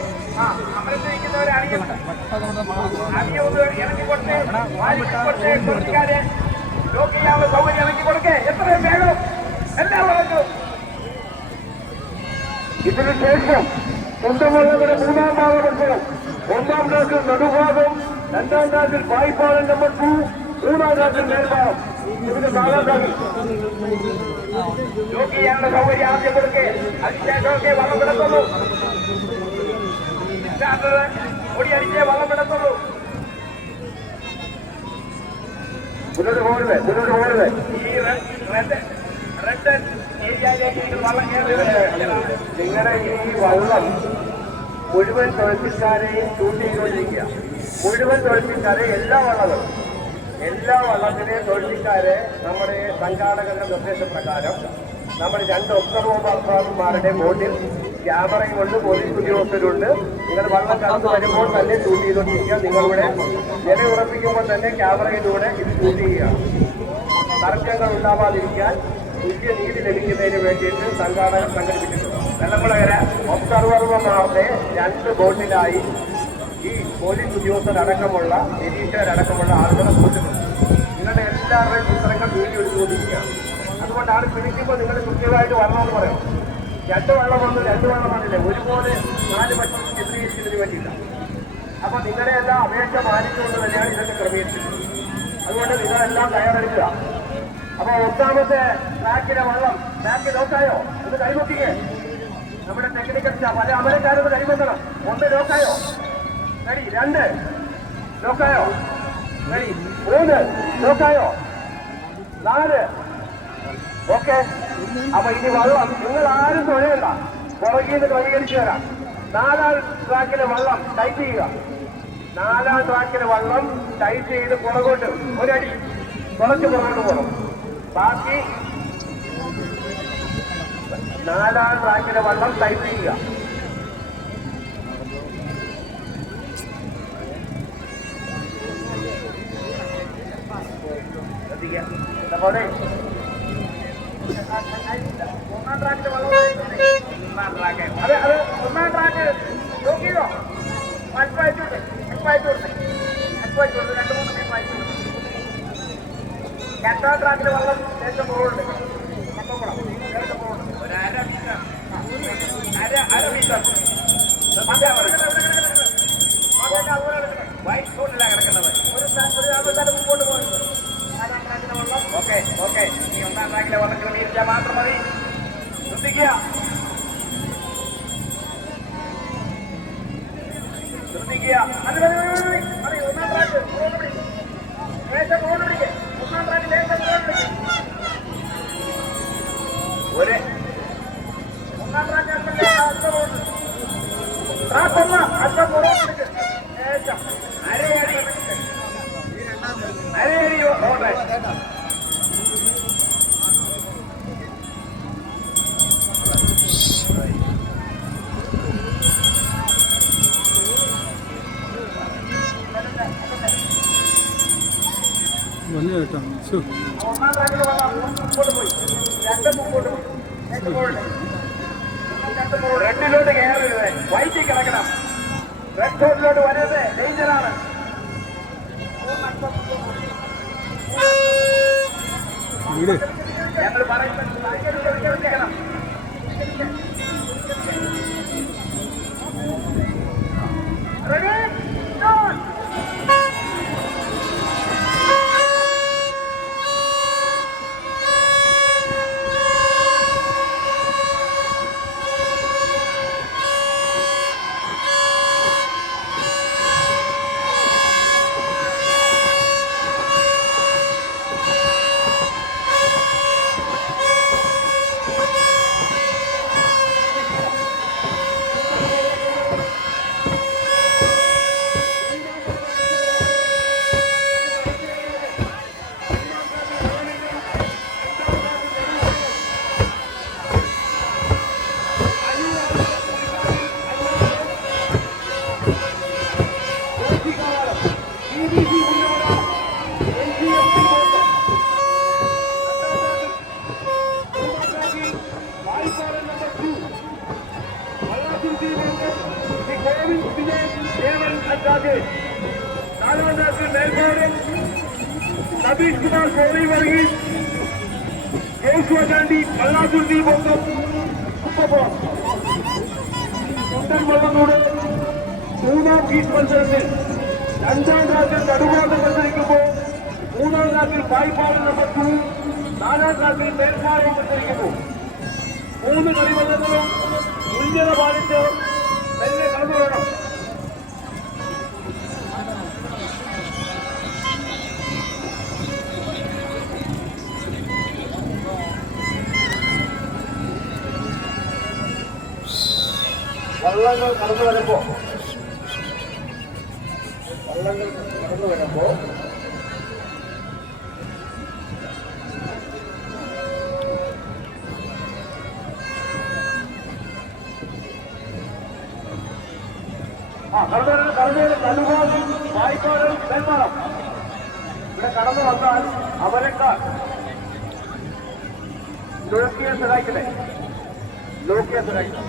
അമരത്തിരിക്കുന്നവരെ അണിയുണ്ട്. അണിയൊന്ന് ഇറങ്ങി കൊടുത്തേ, കൊടുത്തേ. കുറച്ചുകാരെ ലോക്ക് ചെയ്യാനുള്ള സൗകര്യം ഇറങ്ങി കൊടുക്കേ. എത്രയും വേഗം എല്ലാവർക്കും. ഇതിനുശേഷം സ്വന്തമുള്ളവരുടെ 3ാം ഭാഗ മത്സരം. 1ാം ക്ലാസ്സിൽ നടുഭാഗം, 2ാം ക്ലാസ്സിൽ വായ്പാടം നമ്പർ 2, 3ാം ക്ലാസ്സിൽ മേൽഭാഗം. ഇതിന് 4ാം ക്ലാസ്സിൽ ലോക്ക് ചെയ്യാനുള്ള സൗകര്യം ആദ്യം കൊടുക്കേ. അതിനുശേഷമൊക്കെ വള്ളം വിടത്തുള്ളൂ. ഓടിയടിച്ചേ വള്ളം വിടത്തുള്ളൂ. മുന്നോട്ട് പോകരുത്, മുന്നോട്ട് പോകരുത്. ഈ റെഡ് ഏരിയയിലേക്ക് വള്ളം നിങ്ങളുടെ ഈ വള്ളം മുഴുവൻ തൊഴിൽക്കാരെയും ഷൂട്ട് ചെയ്തുകൊണ്ടിരിക്കുക. മുഴുവൻ തൊഴിൽക്കാരെ എല്ലാ വള്ളത്തിലെയും തൊഴിൽക്കാരെ നമ്മുടെ സംഘാടകരുടെ നിർദ്ദേശപ്രകാരം നമ്മൾ 2 ഒബ്സർവർമാരുടെ ബോട്ടിൽ ക്യാമറയും കൊണ്ട് പോലീസ് ഉദ്യോഗസ്ഥരുണ്ട്. നിങ്ങൾ വള്ളം കടന്നു വരുമ്പോൾ തന്നെ ഷൂട്ട് ചെയ്തുകൊണ്ടിരിക്കുക. നിങ്ങളുടെ നില ഉറപ്പിക്കുമ്പോൾ തന്നെ ക്യാമറയിലൂടെ ഇത് ഷൂട്ട് ചെയ്യുക. തർക്കങ്ങൾ ഉണ്ടാവാതിരിക്കാൻ തുല്യ നീതി ലഭിക്കുന്നതിന് വേണ്ടിയിട്ട് സംഘാടകർ സംഘടിപ്പിച്ചിട്ടുണ്ട്. വെള്ളംകുളകര ഒബ്സർവർമാരുടെ 2 ബോട്ടിലായി ഈ പോലീസ് ഉദ്യോഗസ്ഥരടക്കമുള്ള നിരീക്ഷകരടക്കമുള്ള ആളുകളെ കൊടുത്തിട്ടുണ്ട്. നിങ്ങളുടെ എല്ലാവരുടെയും ചിത്രങ്ങൾ വീഡിയോ എടുത്തുകൊണ്ടിരിക്കുക. അതുകൊണ്ടാണ് പിടിക്കുമ്പോൾ നിങ്ങൾ കൃത്യമായിട്ട് വരണമെന്ന് പറയണം. 2 വെള്ളം വന്നു, 2 വെള്ളം വന്നില്ലേ, ഒരുപോലെ 4 പക്ഷം ചിത്രീകരിക്കുന്നതിന് വേണ്ടിയില്ല. അപ്പൊ നിങ്ങളെ എല്ലാം അപേക്ഷ മാനിച്ചുകൊണ്ട് തന്നെയാണ് ഇതൊക്കെ ക്രമീകരിച്ചത്. അതുകൊണ്ട് നിങ്ങളെല്ലാം തയ്യാറെടുക്കുക. അപ്പൊ 1ാമത്തെ ട്രാക്കിലെ വള്ളം ട്രാക്ക് ലോക്കായോ? ഇത് കൈകൊട്ടിക്കേ. നമ്മുടെ ടെക്നിക്കൽ സ്റ്റാഫ് അല്ലെ അമരക്കാരൊന്ന് കൈകൊട്ടണം. 1 ലോക്കായോ? റെഡി. 2 ലോക്കായോ? റെഡി. 3 ലോക്കായോ? 4 ഓക്കെ. അപ്പൊ ഇനി വള്ളം നിങ്ങൾ ആരും തുഴയണ്ട, പുറകിൽ നിന്ന് ക്രമീകരിച്ചു തരാം. 4ാം ട്രാക്കിലെ വള്ളം ടൈറ്റ് ചെയ്യുക. 4ാം ട്രാക്കിലെ വള്ളം ടൈറ്റ് ചെയ്ത് പുറകോട്ട് ഒരടി കുറച്ച് പുറകോട്ട് പോകണം. ബാക്കി 4ാം ട്രാക്കിലെ വള്ളം ടൈറ്റ് ചെയ്യുക. പോലെ 1ാം ട്രാക്കിലെ വള്ളം അത് 1ാം ട്രാക്ക് നോക്കിയോ? അല്പമായിട്ടുണ്ട്, അല്പമായിട്ടുണ്ട്, 2-3 മീൻ വായിച്ചുണ്ട്. 2ാം ട്രാക്കിലെ വള്ളം ദേശം പോകുന്നുണ്ട്. വൈറ്റ് ബോട്ടിലാണ് കിടക്കുന്നത്. ഒരു മുമ്പോട്ട് പോകുന്നത്. 4ാം ട്രാക്കിലെ വള്ളം ഓക്കെ ഓക്കെ. ഈ 1ാം ട്രാക്കിലെ വള്ളം ക്രമീകരിച്ചാൽ മാത്രം മതി. ശ്രദ്ധിക്കുക, ശ്രദ്ധിക്കുക. അത് മതി മതി മതി. 1ാം ട്രാക്ക് ദേശം പോകുന്നു. പിടിക്കേ. 1ാം ട്രാക്ക് ദേശം പോകുന്നു. 1ാം ട്രാക്ക് അല്പം പോകുന്നു. ട്രാക്ക് 1 അല്പം പോകുന്നു. ദേശം അരയടി ഓട്ടെ. കേട്ടോ ശു. ഒന്നാം ട്രാക്കിൽ വന്നാൽ മുമ്പോട്ട് പോയി, രണ്ട് മുമ്പോട്ട് പോയി, റെഡിലോട്ട് കയറരുത്, വൈറ്റ് കിടക്കണം, റെഡ് സോണിലോട്ട് വരരുത്, ഡേഞ്ചറാണ്. വീട് ഞങ്ങൾ പറയുന്നത് ശ്രദ്ധിക്കണം. Ready start. സതീഷ് കുമാർ കോറി വർഗീസ്, ജോഷുവ ചാണ്ടി, മല്ലാസുർ ദീപൊപ്പം, കുട്ടൻ വള്ളത്തോട് മൂന്നാം ഫീസ് മത്സരത്തിൽ അഞ്ചാം ട്രാക്കിൽ നടുവാദം മത്സരിക്കുമ്പോൾ മൂന്നാം ട്രാക്കിൽ പായ്പാട് നമ്പർ 2, നാലാം ട്രാക്കിൽ മേൽപ്പാടം മത്സരിക്കുന്നു. മൂന്ന് കളിവള്ളങ്ങളും തുല്യത പാലിച്ച് മെല്ലെ കടന്നു വേണം. വള്ളങ്ങൾ കടന്നു വരുമ്പോ കണ്ണുപാടും വായ്പാടും നെന്മാറം ഇവിടെ കടന്നു വന്നാൽ അവരെക്കാൾ ലോക്കിയെ സഹായിക്കട്ടെ, ലോക്കിയെ സഹായിക്കട്ടെ,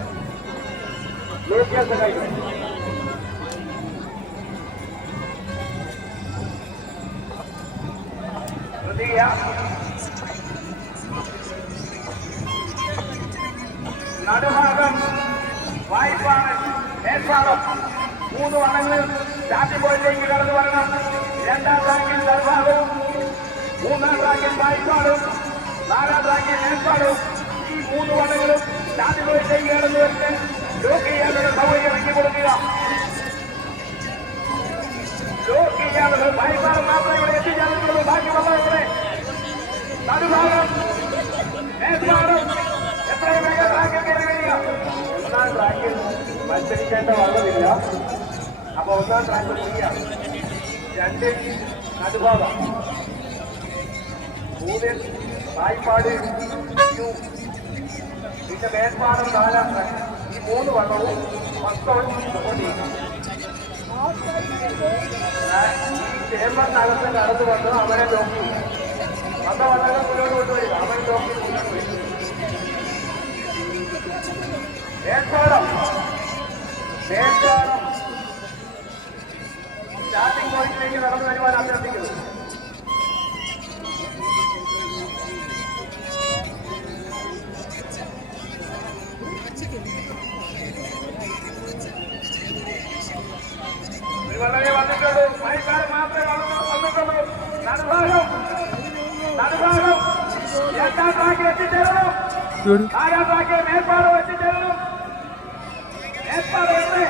ലോക്കിയെ സഹായിക്കട്ടെ. നടുഭാഗം വായ്പാട് മേൽപ്പാടം മൂന്ന് വള്ളങ്ങളിൽ സ്റ്റാർട്ടിംഗ് പോയിന്റിലേക്ക് കടന്നു വരണം. രണ്ടാം ട്രാക്കിൽ നടുഭാഗവും മൂന്നാം ട്രാക്കിൽ വായ്പാടും നാലാം ട്രാക്കിൽ മേൽപ്പാടും ഈ മൂന്ന് വള്ളങ്ങളും സ്റ്റാർട്ടിംഗ് പോയിന്റിലേക്ക് കടന്നു വെച്ച് ലോക്ക് ചെയ്യാനുള്ള സൗകര്യം ഇറക്കി കൊടുക്കുക. ലോക്ക് ചെയ്യാനുള്ള വായ്പാട് മാത്രമേ ഇവിടെ എത്തിച്ചേർന്നിട്ടുള്ളൂ. ബാക്കി വള്ളങ്ങളുടെ നടുഭാഗം മേൽപ്പാടും എത്രയും വേഗം ട്രാക്കിൽ കയറി വരിക. ഒന്നാം ട്രാക്കിൽ മത്സരിക്കേണ്ട വള്ളമില്ല, അപ്പൊ ഒന്നാം ട്രാക്കിൽ ചെയ്യാം. രണ്ട് നടുഭാഗം, മൂന്നിൽ വായ്പാട്, പിന്നെ മേൽപ്പാടം നാലാം ട്രാക്ക്. ഈ മൂന്ന് വള്ളവും മൊത്തം കൊണ്ടിരിക്കും. ഈ ചേമ്പറിനകത്ത് കടന്നു വന്ന് അവരെ നോക്കി വന്ന വള്ളങ്ങൾ മുന്നോട്ട് കൊണ്ടുവരിക. അവൻ നോക്കി മുന്നോട്ട് വരും. മേൽപ്പാടം സ്റ്റാർട്ടിംഗ് പോയിന്റിലേക്ക് നടന്നു വരുവാൻ അഭ്യർത്ഥിക്കുന്നു. വളരെ വന്നിട്ടുള്ളൂ. മൈക്കാരൻ മാത്രമേ വന്നിട്ടുള്ളൂ. നടുഭാഗം രണ്ടാം ട്രാക്കിൽ എത്തിച്ചേരണം. നാലാം ട്രാക്കിൽ മേൽപ്പാടം എത്തിച്ചേരണം. മേൽപ്പാടം എവിടെ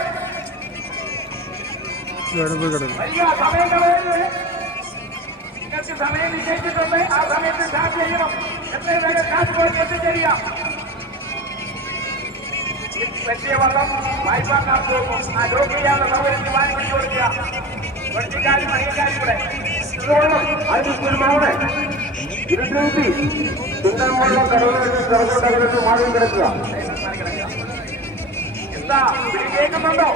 വലിയ സമയം കളയരുത്. നിങ്ങൾക്ക് സമയം നിശ്ചയിച്ചിട്ടുണ്ട്. ആ സമയത്ത് സ്റ്റാർട്ട് ചെയ്യണം. എത്രയും വേഗം സ്റ്റാർട്ട് പോയിട്ട് എത്തിച്ചേരുക. വലിയ വള്ളം വായ്പാക്കാർക്ക് ആ ലോക്ക് ചെയ്യാനുള്ള സൗകര്യത്തിൽ വാങ്ങി പിടിച്ചു കൊടുക്കുക. വെട്ടിക്കാരും മണിയക്കാരും കൂടെ അതിർമാവടെ ഇരുന്നൂറ്റി ചുണ്ടൻവള്ളം കടകളിൽ കടകളിൽ മാറി കിടക്കുക. എന്താ വിളി കേൾക്കുന്നുണ്ടോ?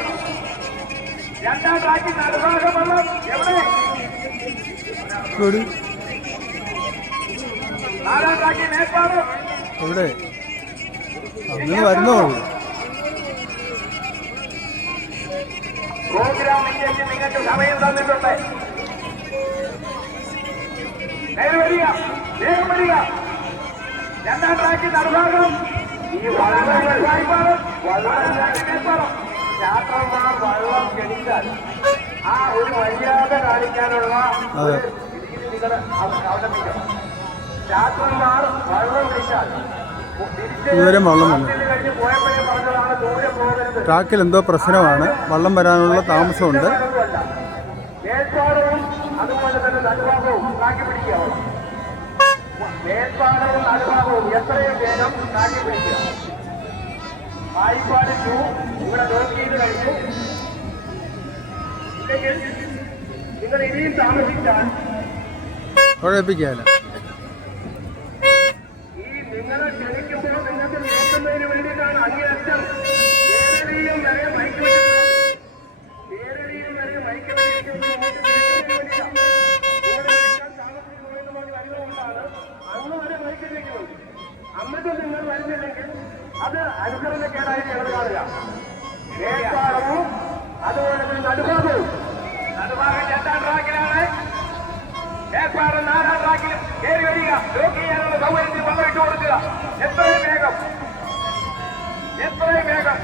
രണ്ടാം ട്രാക്കിൽ നടുഭാഗം വള്ളം എവിടെ? നാലാം ട്രാക്കിൽ മേൽപ്പാലം. ഇവിടെ അങ്ങനെ വരുന്നുള്ളൂ. പ്രോഗ്രാമിലേക്ക് നിങ്ങൾക്ക് സമയം തന്നിട്ടുണ്ട്. നേരെ വരിക, വേഗം വരിക. രണ്ടാം ട്രാക്കിൽ നടുഭാഗം ഈ വള്ളങ്ങൾ വായ്പാടും മേൽപ്പാലം. യാത്രന്മാർ വള്ളം കെടിച്ചാൽ ആ ഒരു മര്യാദ കാണിക്കാനുള്ള ഒരു രീതി നിങ്ങൾ അവലംബിക്കണം. യാത്രന്മാർ വള്ളം പിടിച്ചാൽ ഇതുവരെയും വള്ളം വന്നു. കഴിഞ്ഞ് പോയപ്പോഴേ പറഞ്ഞതാണ് ദൂരെ പോകരുത്. ട്രാക്കിൽ എന്തോ പ്രശ്നമാണ്, വള്ളം വരാനുള്ള താമസമുണ്ട്. മേൽപ്പാടവും അതുപോലെ തന്നെ നടുഭാഗവും താക്കി പിടിക്കുക. മേൽപ്പാടവും നടുഭാഗവും എത്രയും വേഗം താക്കി പിടിക്കുക. വായ്പാട് 2 ഇവിടെ ലോക്ക് ചെയ്ത് കഴിഞ്ഞു. ഇല്ലെങ്കിൽ നിങ്ങൾ ഇനിയും താമസിച്ചാൽ കുഴപ്പിക്കാല്ല. ഈ നിങ്ങളെ ക്ഷണിക്കുമ്പോൾ നിങ്ങൾക്ക് നോക്കുന്നതിന് വേണ്ടിയിട്ടാണ് അങ്ങേയറ്റം കേരളീയം വരെ മൈക്ക് വെക്കുന്നത്. കേരളീയം വരെ മൈക്ക് വെക്കുന്നത് അന്ന് വരെ മൈക്ക് വെക്കുന്നത്. അന്നത്തെ നിങ്ങൾ വരുന്നില്ലെങ്കിൽ അത് അനുസരണക്കേടായി ഞങ്ങൾ കാണുക. മേൽപ്പാടവും അതുപോലെ തന്നെ നടുഭാഗവും. നടുഭാഗം രണ്ടാം ട്രാക്കിലാണ്, മേൽപ്പാടം നാലാം ട്രാക്കിലും കയറി വരിക. ലോക്ക് ചെയ്യാനുള്ള സൗകര്യത്തിൽ വെള്ളം ഇട്ട് കൊടുക്കുക. എത്രയും വേഗം, എത്രയും വേഗം.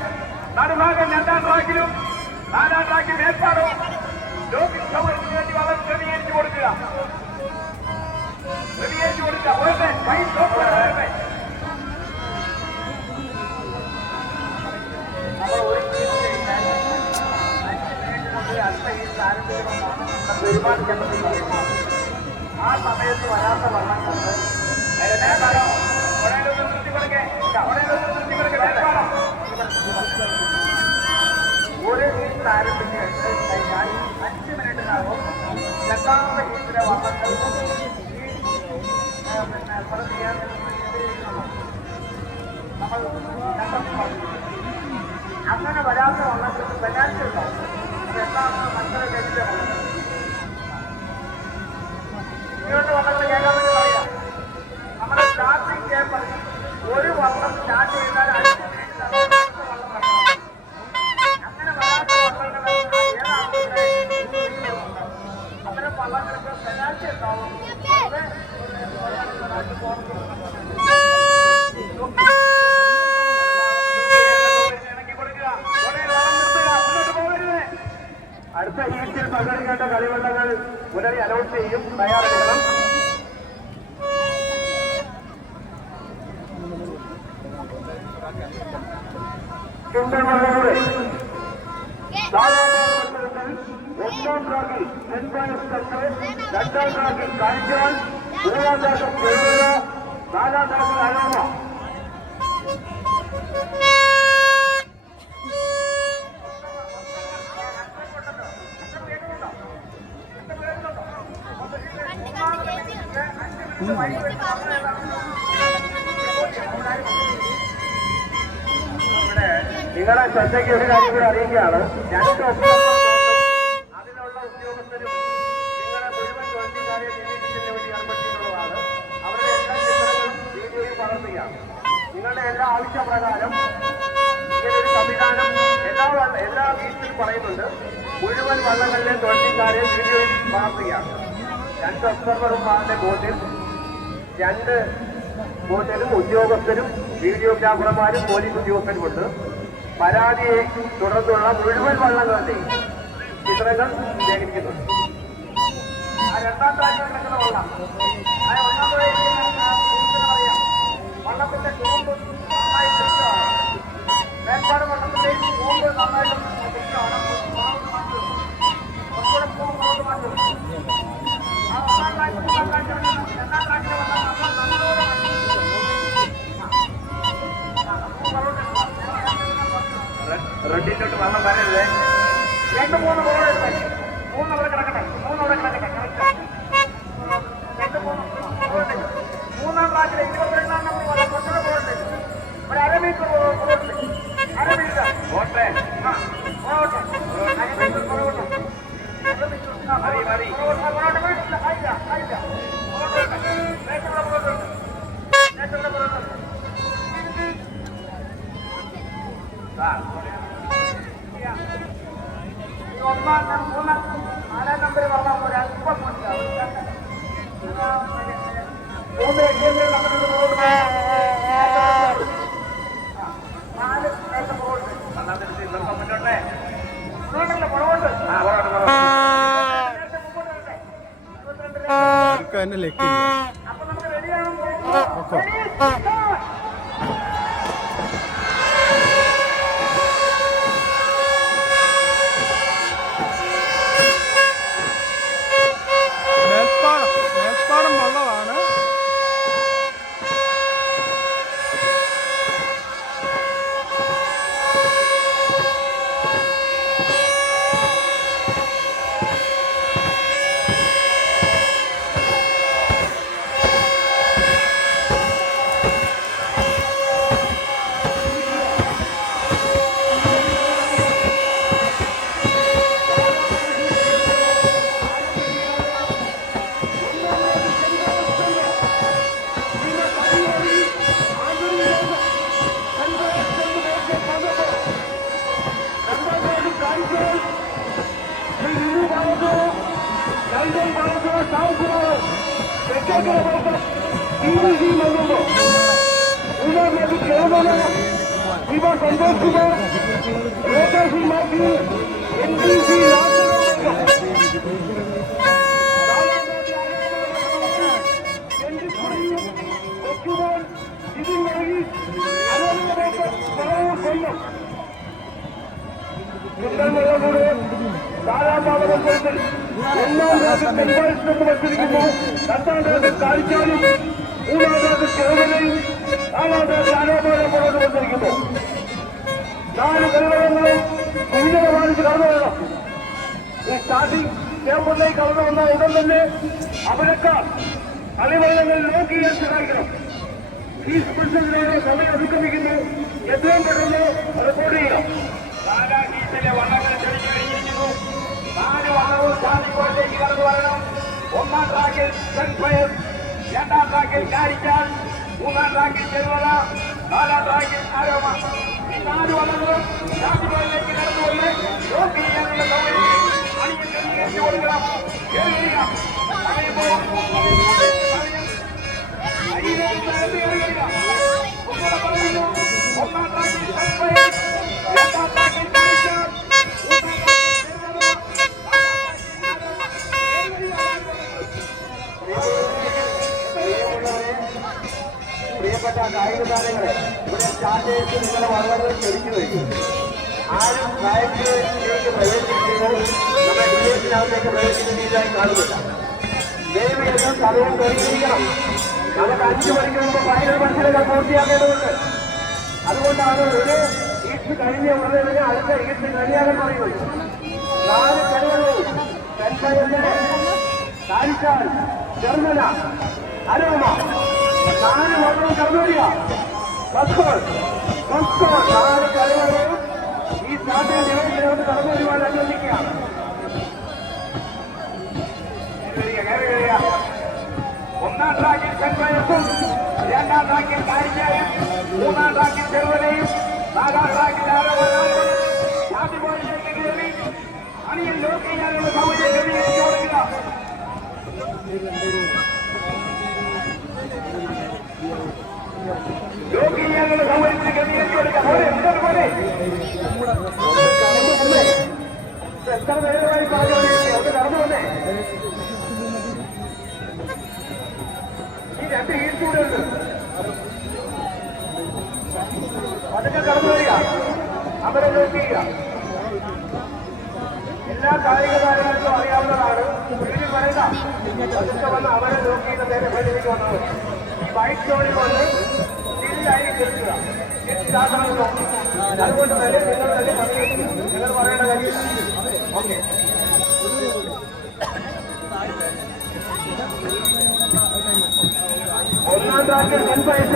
നടുഭാഗം രണ്ടാം ട്രാക്കിലും നാലാം ട്രാക്കിൽ മേൽപ്പാടവും ലോക്കിംഗ് സൗകര്യത്തിന് വേണ്ടി വെള്ളം ക്രമീകരിച്ചു കൊടുക്കുക. ക്രമീകരിച്ചു കൊടുക്കുക. പോരട്ടെ, കൈ സ്റ്റോപ്പ് വരട്ടെ. ഒരുപാട് ആ സമയത്ത് വരാത്ത വള്ളം കൊണ്ട് ഒരു ഹീറ്റ് ആരംഭിച്ച് കഴിഞ്ഞാൽ 5 മിനിറ്റിനകം രണ്ടാമത്തെ ഹീറ്റിലെ വള്ളങ്ങൾ നമ്മൾ അങ്ങനെ വരാത്ത വള്ളങ്ങൾക്ക് പെനാൽറ്റി ഉണ്ടാവും. എന്താണെന്ന് മത്സരം കഴിഞ്ഞിട്ട് ഇങ്ങോട്ട് വള്ളങ്ങൾ കേൾക്കാൻ വേണ്ടി പറയാം. നമ്മുടെ സ്റ്റാർട്ടിംഗ് പേപ്പർ ഒരു വള്ളം സ്റ്റാർട്ട് ചെയ്താൽ 5 മിനിറ്റിനകം വള്ളം വരണം. അങ്ങനെ വരാത്ത വള്ളങ്ങൾ അത്തരം വള്ളങ്ങൾക്ക് പെനാൽറ്റി ഉണ്ടാവും. അടുത്ത ഹീറ്റിൽ പങ്കെടുക്കേണ്ട കളിവള്ളങ്ങൾ ഉടനെ അനൗൺസ് ചെയ്യും. തയ്യാറെടുക്കണം. ചുണ്ടൻവള്ളങ്ങളുടെ മത്സരത്തിൽ ഒന്നാം ട്രാക്കിൽ സെന്റ് പയസ് കപ്പ്, രണ്ടാം ട്രാക്കിൽ കാഴ്ചാൽ, മൂന്നാം ട്രാക്കിൽ ചെറുപുഴ, നാലാം ട്രാക്കിൽ അരോമ. നിങ്ങളെ ശ്രദ്ധയ്ക്ക് ഒരു കാര്യം കൂടെ അറിയിക്കുകയാണ്. 2 ഒക്ടോബർ അതിനുള്ള ഉദ്യോഗസ്ഥരും നിങ്ങളെ മുഴുവൻ തൊഴിലാളിയെ നിരീക്ഷിക്കുന്നതിന് വേണ്ടി ഏർപ്പെടുത്തിയിട്ടുള്ളതാണ്. അവരുടെ എല്ലാ ചിത്രങ്ങളും വീഡിയോയിൽ പകർത്തുകയാണ്. നിങ്ങളുടെ എല്ലാ ആവശ്യപ്രകാരം ഇങ്ങനൊരു സംവിധാനം എല്ലാ വീട്ടിലും പറയുന്നുണ്ട്. മുഴുവൻ വള്ളങ്ങളിലെ തൊഴിലാളിയെ വീഡിയോയിൽ പകർത്തുകയാണ്. 2 ഒക്ടോബർമാരുടെ ബോട്ടിൽ 2 ബോട്ടിലും ഉദ്യോഗസ്ഥരും വീഡിയോഗ്രാഫർമാരും പോലീസ് ഉദ്യോഗസ്ഥരുമുണ്ട്. പരാതിയെ തുടർന്നുള്ള മുഴുവൻ വള്ളങ്ങളുടെയും ചിത്രങ്ങൾ ശേഖരിക്കുന്നുണ്ട്. ആ രണ്ടാം ട്രാക്കിൽ കിടക്കുന്ന വള്ളം ഒന്നാമതായി പറയാം. വള്ളത്തിന്റെ കൂമ്പ് നന്നായി തിരിച്ചാണ്. മേൽപ്പാട് വള്ളത്തിന്റെ കൂമ്പ് നന്നായിട്ട് തിരിച്ചാണ്. കുറച്ചുകൂടെ കൂമ്പ് മുന്നോട്ട് മാറ്റും. ആ ഒന്നാം ട്രാക്കിൽ രണ്ടാം ട്രാക്കിലെ വള്ളം നല്ലതോടെ റെഡിയിലോട്ട് വെള്ളം വരരുത്. 2-3 ബോൾ എടുത്തേ. 3 അവിടെ കിടക്കട്ടെ. 3 അവിടെ കിടക്കട്ടെ. 2-3 മൂന്നാം ട്രാക്കിലെ 22-ാം നമ്പർ വള്ളം കുറച്ചുകൂടെ ബോളുണ്ട്. ഒരു 1/2 മീറ്റർ ബോളുണ്ട്. 1/2 മീറ്റർ ഓട്ടെ. ഓട്ടെ 1/2 മീറ്റർ പുറകോട്ട്. 1/2 മീറ്റർ മതി. പുറകോട്ട് ആയില്ല. തന്നെ ലെക്കില്ല ഓക്കെ മേൽപ്പാടം വള്ളമാണ്. സ്റ്റാർട്ടിംഗ് ചേമ്പറിലേക്ക് കടന്നു വന്ന ഉടൻ തന്നെ അവരൊക്കെ കളിവള്ളങ്ങൾ നോക്കിയാൽ സഹായിക്കണം. ഈ സ്പെഷ്യലിനോട് സമയം അതിക്രമിക്കുന്നു. എത്രയും പെട്ടെന്ന് റിപ്പോർട്ട് ചെയ്യാം. കാലാകീസിലെ വള്ളങ്ങൾ ചെടിച്ചു കഴിഞ്ഞിരിക്കുന്നു. 4 വള്ളവും സ്റ്റാർട്ടിംഗ് കടന്നു വരണം. 1-ാം ട്രാക്കിൽ സെൻഫയർ, 2-ാം ട്രാക്കിൽ കാരിച്ചാൽ, 3-ാം ട്രാക്കിൽ ചെറുവല, 4-ാം ട്രാക്കിൽ ആരോമ. ഈ 4 വള്ളങ്ങളും സ്റ്റാർട്ടിംഗിലേക്ക് കടന്നു വന്ന് നോക്കി ചെയ്യാനുള്ള സൗകര്യം അണിയിച്ചു കൊടുക്കണം. പ്രിയപ്പെട്ട കായിക താരങ്ങളെ, ഇവിടെ സ്റ്റാർട്ടേഴ്സ് നിങ്ങളുടെ വള്ളങ്ങൾ ചെടിച്ചു വയ്ക്കും. ആരും കായത്തിലേക്ക് പ്രവേശിക്കുന്നത് നമ്മുടെ വിജയത്തിനകത്തേക്ക് പ്രവേശിക്കുന്നതായി കാണുന്നില്ല. ദയവേദം സമയം ക്രമീകരിക്കണം. നമുക്ക് 5 മണിക്ക് മുമ്പ് ഫൈനൽ മത്സരങ്ങൾ പൂർത്തിയാക്കേണ്ടതുണ്ട്. അതുകൊണ്ടാണ് ഒരു ഈസ്റ്റ് കഴിഞ്ഞ ഉടനെ തന്നെ അടുത്ത ഈസ്റ്റ് കഴിയാൻ പറയുന്നത്. 4 കളികളിൽ സെൻഫയറിന്റെ കാരിച്ചാൽ, ചെറുമല, അരോമ 4 വള്ളവും കടന്നു വരിക. 4 കളികളിൽ ഈ സ്റ്റാർട്ടിംഗ് ഡിവൈസിനോട് കടന്നു വരുവാൻ അനുവദിക്കുകയാണ്. 1-ാം ട്രാക്കിൽ സെൻഫയർസും, 2-ാം ട്രാക്കിൽ കാരിച്ചാലും, 3-ാം ട്രാക്കിൽ ചെറുവലയും, 4-ാം ട്രാക്കിൽ ആരോപണവും സ്റ്റാർട്ടിംഗ് പോയിന്റിലേക്ക് കയറി അണിയിൽ ലോക്ക് ചെയ്യാനുള്ള സൗകര്യം ക്രമീകരിച്ചു കൊടുക്കുക. ലോക്ക് ചെയ്യാനുള്ള സൗകര്യത്തിന് ക്രമീകരിച്ചു കൊടുക്കുക. പോലെ എത്ര നേരമായി പറഞ്ഞു അവിടെ നടന്നു വന്നേ. ഈ 2 ഈസ്റ്റ് കൂടെ ഉണ്ട്. അതൊക്കെ കടന്നു വരിക. അവരെ ലോക്ക് ചെയ്യുക. എല്ലാ കായിക താരങ്ങൾക്കും അറിയാവുന്നതാണ്. വീട്ടിൽ പറയുക അതൊക്കെ വന്ന് അവരെ ലോക്ക് ചെയ്ത നേരെ ഫ്രണ്ടിലേക്ക് വന്നത്. ഈ വൈറ്റ് സ്റ്റോണിൽ വന്ന് സ്റ്റില്ലായി കേൾക്കുക. അതുകൊണ്ട് തന്നെ നിങ്ങൾ തന്നെ നിങ്ങൾ പറയേണ്ട കാര്യം. ഓക്കെ, 1-ാം ട്രാക്കിൽ സെൻഫയർ,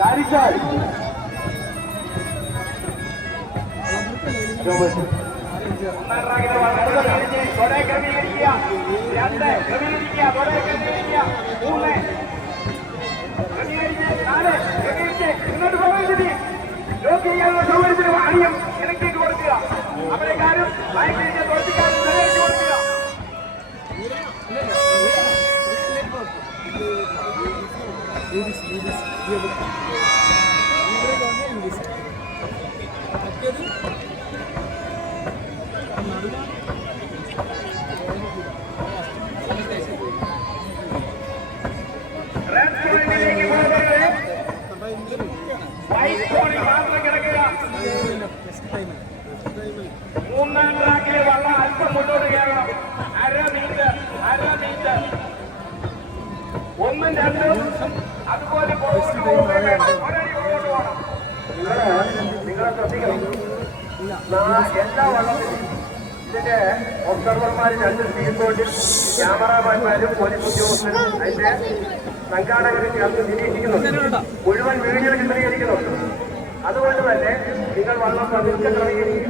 കാരിച്ചാൽ, 1-ാം ട്രാക്കിലെ തൊടയെ ക്രമീകരിക്കുക. 2 ക്രമീകരിക്കുക. തൊടയെ ക്രമീകരിക്കുക. 3 ക്രമീകരിച്ച് 4 ക്രമീകരിച്ച് ഇങ്ങോട്ട് പ്രവേശിച്ച് ലോക്ക് ചെയ്യാനുള്ള സൗകര്യത്തിന് അണിയം ഇടയ്ക്കേക്ക് കൊടുക്കുക. അവരെ മൈക്കിന്റെ തൊട്ടിക്കാർക്ക് നിലയിച്ചു കൊടുക്കുക. റെഡ് പോയിന്റിലേക്ക് പോകുന്നത് വൈറ്റ് പോയിന്റ് മാത്രം കിടക്കുക. മൂന്നാം ട്രാക്കിലെ വള്ളം അല്പം മുന്നോട്ട് കയറണം. അര മീറ്റർ. ഒന്നും രണ്ടും അതുപോലെ പുറകോട്ട് പോകുന്നത് ഒരടി പുറകോട്ട് പോകണം. നിങ്ങളെ ശ്രദ്ധിക്കണം. എല്ലാ വള്ളത്തിലും ഇതിന്റെ ഒബ്സർവർമാർ 2 സ്പീഡ് ബോട്ടിൽ ക്യാമറാമാന്മാരും പോലീസ് ഉദ്യോഗസ്ഥരും അതിന്റെ സംഘാടകരും ചേർന്ന് നിരീക്ഷിക്കുന്നുണ്ട്. മുഴുവൻ വീഡിയോ ചിത്രീകരിക്കുന്നുണ്ട്. അതുകൊണ്ട് തന്നെ നിങ്ങൾ വള്ളം പതുക്കെ ക്രമീകരിക്കുക.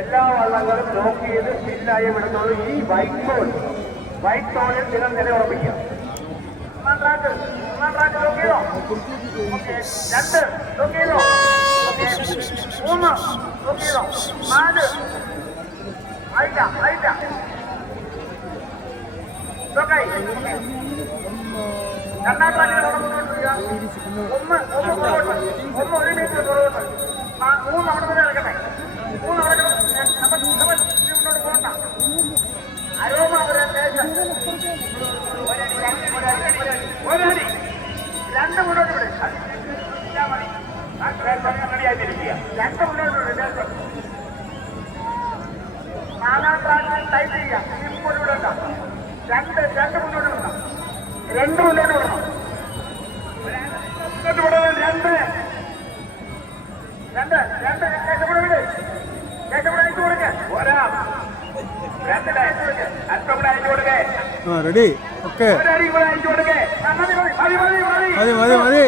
എല്ലാ വള്ളങ്ങളും ലോക്ക് ചെയ്ത് സ്റ്റില്ലായി വിടുന്നത് ഈ വൈറ്റ് സോണിൽ നിങ്ങൾ നിലയുറപ്പിക്കുക. ഒന്നാം ട്രാക്ക് ലോക്ക് ചെയ്തോ? 2 ലോക്ക് ചെയ്തോ? 3 ലോക്ക് ചെയ്തോ? 4 ആയില്ല ലോക്കായി. രണ്ടാം ട്രാക്കിൽ മുന്നോട്ട് വരിക. 1 പുറകോട്ട്, 1 മീറ്റർ പുറകോട്ട്, 3 അവിടെ തന്നെ ഇറക്കട്ടെ. 3 അവിടെ മുന്നോട്ട് പോകണ്ട. അരോമ ഒരടി 2 മുന്നോട്ട് വിട്. റെഡിയായിട്ടിരിക്കുക. 2 മുന്നോട്ട് വിട്. 4ാം ട്രാക്കിൽ ടൈറ്റ് ചെയ്യുക. മുന്നോട്ട് വിടണ്ട. 2 മുന്നോട്ട് വിടണം. 2 മുന്നോട്ട് വിടണം. 2 കേശപ്പുഴ വിട്. കേശപ്പുഴ അയച്ചു കൊടുക്ക. 2 അയച്ചു കൊടുക്ക. അല്പം കൂടെ അയച്ചു കൊടുക്കേ. റെഡി. ഓക്കെ. ഒരടി കൂടെ അയച്ചു കൊടുക്കേ. മതി.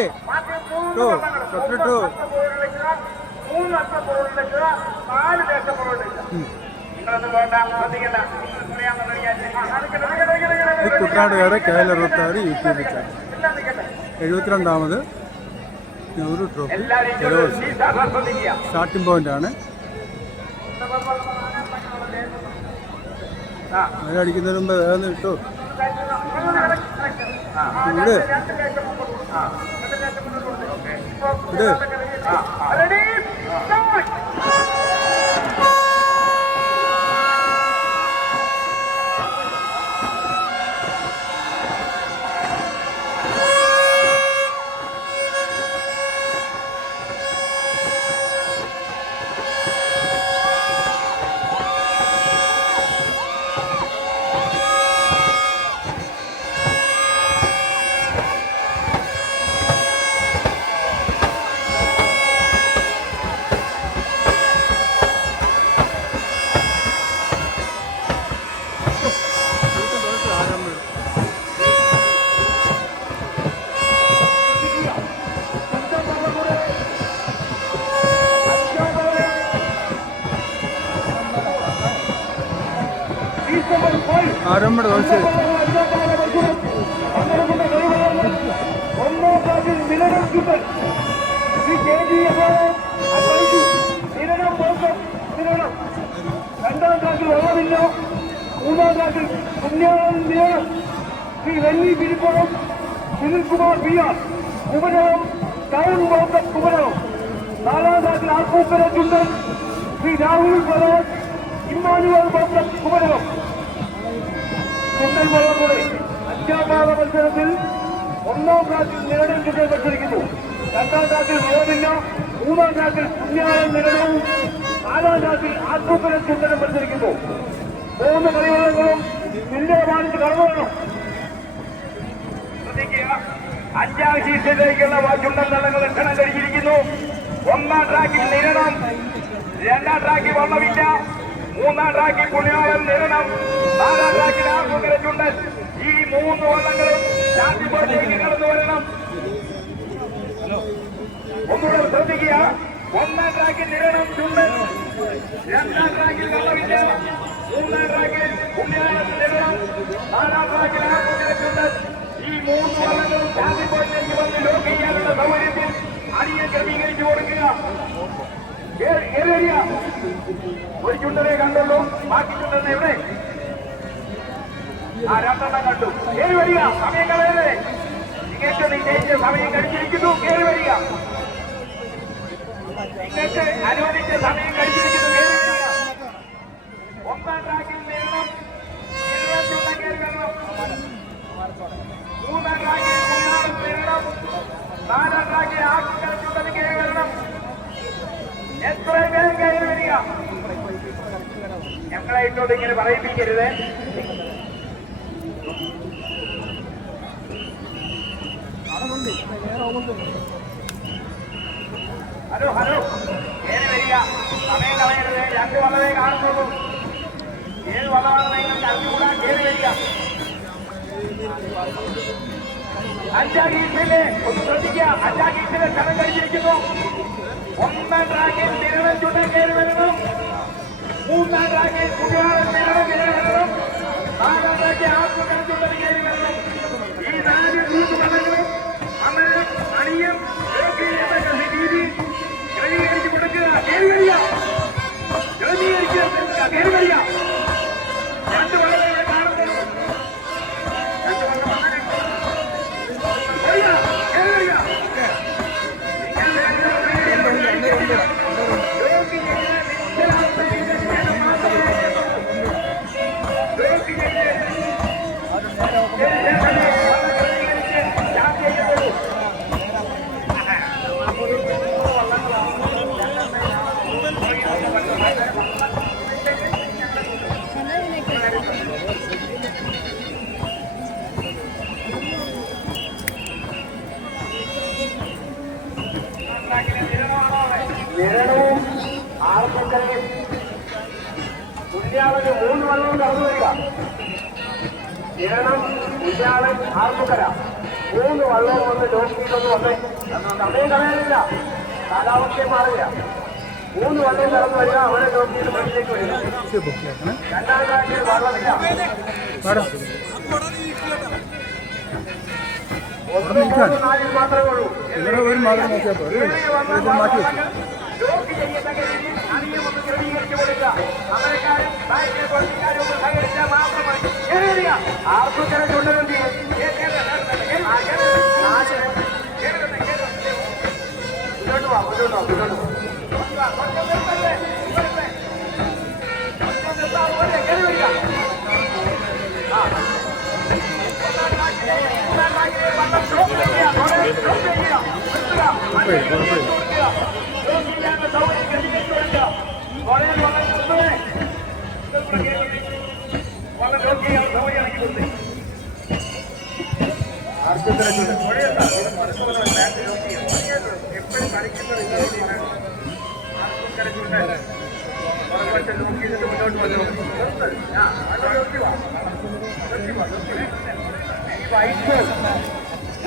3 അല്പം പുറകോട്ട് വെക്കുക. 4 ദേശം പുറകോട്ട് വെക്കുക. നിങ്ങളൊന്നും വേണ്ട, ശ്രദ്ധിക്കണ്ട. ഈ കുട്ടനാടുകാരെ KL66 യൂട്യൂബ് ചാനൽ 72ാമത് നെഹ്റു ട്രോഫി സ്റ്റാർട്ടിംഗ് പോയിന്റാണ്. അടിക്കുന്നതിന് മുമ്പ് വേഗം ഇട്ടു ആരംഭ ദിവസം രണ്ടാം ട്രാക്കിൽ വെള്ളമില്ല. 3ാം ട്രാക്കിൽ പുണ്യാളം ശ്രീ വെള്ളി പിരിപ്പുറം Sunilkumar PR Kumarakom town block Kumarakom. 4ാം ട്രാക്കിൽ ആർപ്പൂക്കര ചുണ്ടൻ ശ്രീ രാഹുൽ പ്രസാദ് ഇമ്മാനുവൽ ബ്ലോക്ക് കുമരകം. ചുണ്ടൻ വള്ളംകളി അധ്യാപാത മത്സരത്തിൽ 1ാം ട്രാക്കിൽ നിരടൻ ചുണ്ടൻ മത്സരിക്കുന്നു. 2ാം ട്രാക്കിൽ വെള്ളമില്ല. 3ാം ട്രാക്കിൽ പുണ്യാളം നിരടവും 4ാം ട്രാക്കിൽ ആർപ്പൂക്കര ചുണ്ടനും മത്സരിക്കുന്നു. 3 കളിവള്ളങ്ങളും തുല്യ പാലിച്ച് കടന്നു വേണം. 5ാം ശീർഷത്തിലേക്കുള്ള ചുണ്ടൻ വള്ളങ്ങൾ എത്തണം കഴിച്ചിരിക്കുന്നു. 1ാം ട്രാക്കിൽ നിരണം, 2ാം ട്രാക്കിൽ വള്ളമില്ല, 3ാം ട്രാക്കിൽ പുണ്യാളൻ നിരണം, 4ാം ട്രാക്കിൽ ആർപ്പൂക്കര ചുണ്ടൻ. ഈ 3 വള്ളങ്ങളും ചാമ്പ്യൻഷിപ്പിലേക്ക് കടന്നു വരണം. ഒന്നുകൂടെ ശ്രദ്ധിക്കുക. 1ാം ട്രാക്കിൽ നിരണം ചുണ്ടൻ, 2ാം ട്രാക്കിൽ വള്ളമില്ല, 3ാം ട്രാക്കിൽ പുണ്യാളൻ നിരണം, 4ാം ട്രാക്കിൽ ആർപ്പൂക്കര ചുണ്ടൻ. ഈ 3 വള്ളങ്ങളും ചാമ്പ്യൻഷിപ്പിലേക്ക് വന്ന് ലോക്ക് ചെയ്യാനുള്ള സൗകര്യത്തിൽ അടിയെ ക്രമീകരിച്ചു കൊടുക്കുക. കേറി വരിക. ഒരു ചുണ്ടനെ കണ്ടുള്ളൂ, ബാക്കി ചുണ്ടനെ എവിടെ? ആ രണ്ടെണ്ണം കണ്ടു. കേറി വരിക, സമയം കളയരുത്. നിങ്ങൾക്ക് നിശ്ചയിച്ച സമയം കഴിച്ചിരിക്കുന്നു. കേറി വരിക. നിങ്ങൾക്ക് അനുവദിച്ച സമയം കഴിച്ചിരിക്കുന്നു. കേറി വരിക. ഒന്നാം ട്രാക്കിൽ നേരണം. കേറി വരണം. മൂന്നാം ട്രാക്കിൽ നേരണം. നാലാം ട്രാക്കിൽ ആർക്കും കയറി വരണം. എത്ര പേര് കയറി വരിക? ഞങ്ങളെ ഇട്ടോട്ട് ഇങ്ങനെ പറയിപ്പിക്കരുത്. ഹലോ ഹലോ, കയറി വരിക. സമയം കളയരുത്. രണ്ട് വളവേ കാണുന്നുള്ളൂ. ഏത് വളമാണ് നിങ്ങൾക്ക് അറിഞ്ഞുകൂടാ. കയറി വരിക. അഞ്ചാഗീസിലെ ഒന്ന് ശ്രദ്ധിക്കുക. അഞ്ചാഗീസിലെ സ്ഥലം കഴിച്ചിരിക്കുന്നു. ഒന്നാം ട്രാക്കിൽ തിരുവനന്തപുരം കയറി വരണം. മൂന്നാം ട്രാക്കിൽ കുട്ടിയാളൻ കയറി വരണം. നാലാം ട്രാക്കിൽ ആത്മകരച്ചുണ്ടൻ കയറി വരണം. ഈ നാല് കൂട്ടുപടങ്ങളും അമരം അണിയം രീതി ക്രമീകരിച്ച് കൊടുക്കുക. കയറി വരിക. ക്രമീകരിക്കുക. കയറി വരിക. രണ്ട് വളരെ കാണുന്നു. രണ്ട് നിരണവും ആർപ്പക്കരയും കുഞ്ഞാളന് 3 വള്ളവും കടന്നു വരിക. നിരണം, കുഞ്ഞാളൻ, ആർപ്പക്കര 3 വള്ളവും വന്ന് ഡോക്കിയിലൊന്ന് വന്നേ. സമയം കളയാനില്ല. കാലാവസ്ഥയെ മാറില്ല. 3 വള്ളവും കടന്നു വരിക. അവരെ ഡോക്കിയിൽ ഫ്രണ്ടിലേക്ക് വരിക. രണ്ടാം ട്രാക്കിൽ വള്ളമില്ല. ഒന്നും 3 4 മാത്രമേ ഉള്ളൂ. ജോക്കി ചെയ്യത്തക്ക രീതിയിൽ അണിയമൊന്ന് ക്രമീകരിച്ചു കൊടുക്കുക. അമരക്കാരും ബാക്കിലെ ഒന്ന് സഹകരിച്ചാൽ മാത്രമായി കയറിയ ആർക്കും ചുണ്ടനുണ്ട്. മുന്നോട്ട് വാ, മുന്നോട്ട് വാ, മുന്നോട്ട് വാ. കയറി വരിക. എപ്പോഴും കളിക്കുന്നത് മുന്നോട്ട് വന്നു.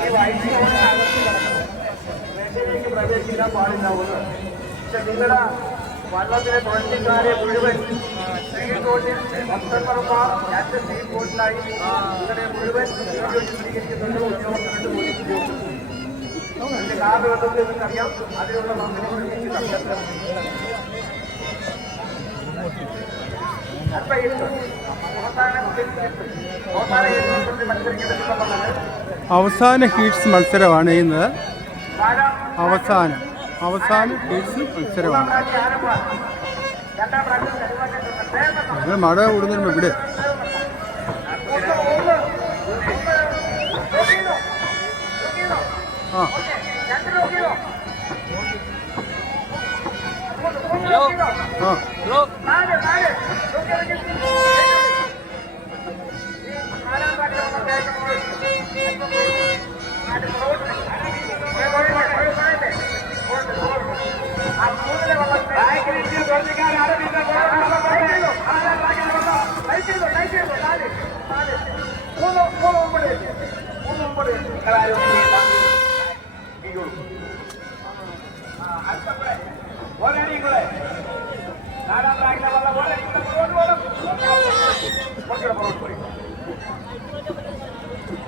ഈ വൈദ്യുതി വെള്ളത്തിലേക്ക് പ്രവേശിക്കാൻ പാടില്ലാവുന്നത്. പക്ഷെ നിങ്ങളുടെ വള്ളത്തിലെ തൊഴിൽക്കാരെ മുഴുവൻ സ്പീഡ് ബോട്ടിൽ 2 സ്പീഡ് ബോട്ടിലായി നിങ്ങളുടെ മുഴുവൻ ചിത്രീകരിക്കുന്നുണ്ട്. ഉദ്യോഗസ്ഥരുണ്ട്, പോലീസ് ഉദ്യോഗസ്ഥരുണ്ട്. അതിന്റെ കാലഘട്ടത്തിൽ നിങ്ങൾക്കറിയാം. അതിനുള്ള അവസാന ഹീറ്റ്സ് മത്സരമാണ് ഇന്ന്. അവസാന ഹീറ്റ്സ് മത്സരമാണ്. മഴ കൂടുന്നതിന് ഇവിടെ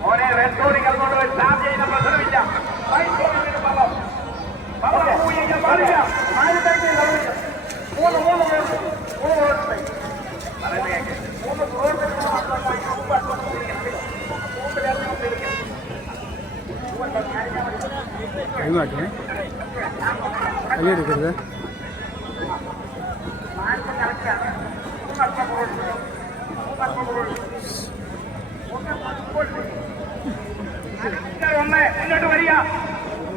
ഓനെ റെസ്റ്റോറിംഗ് അതുകൊണ്ട് സ്റ്റാഫ് ചെയ്യുന്ന പ്രശ്നമില്ല. പാടില്ല. മാറ്റിയേ കയ്യെടുക്കരുത്. മുന്നോട്ട് വരിക,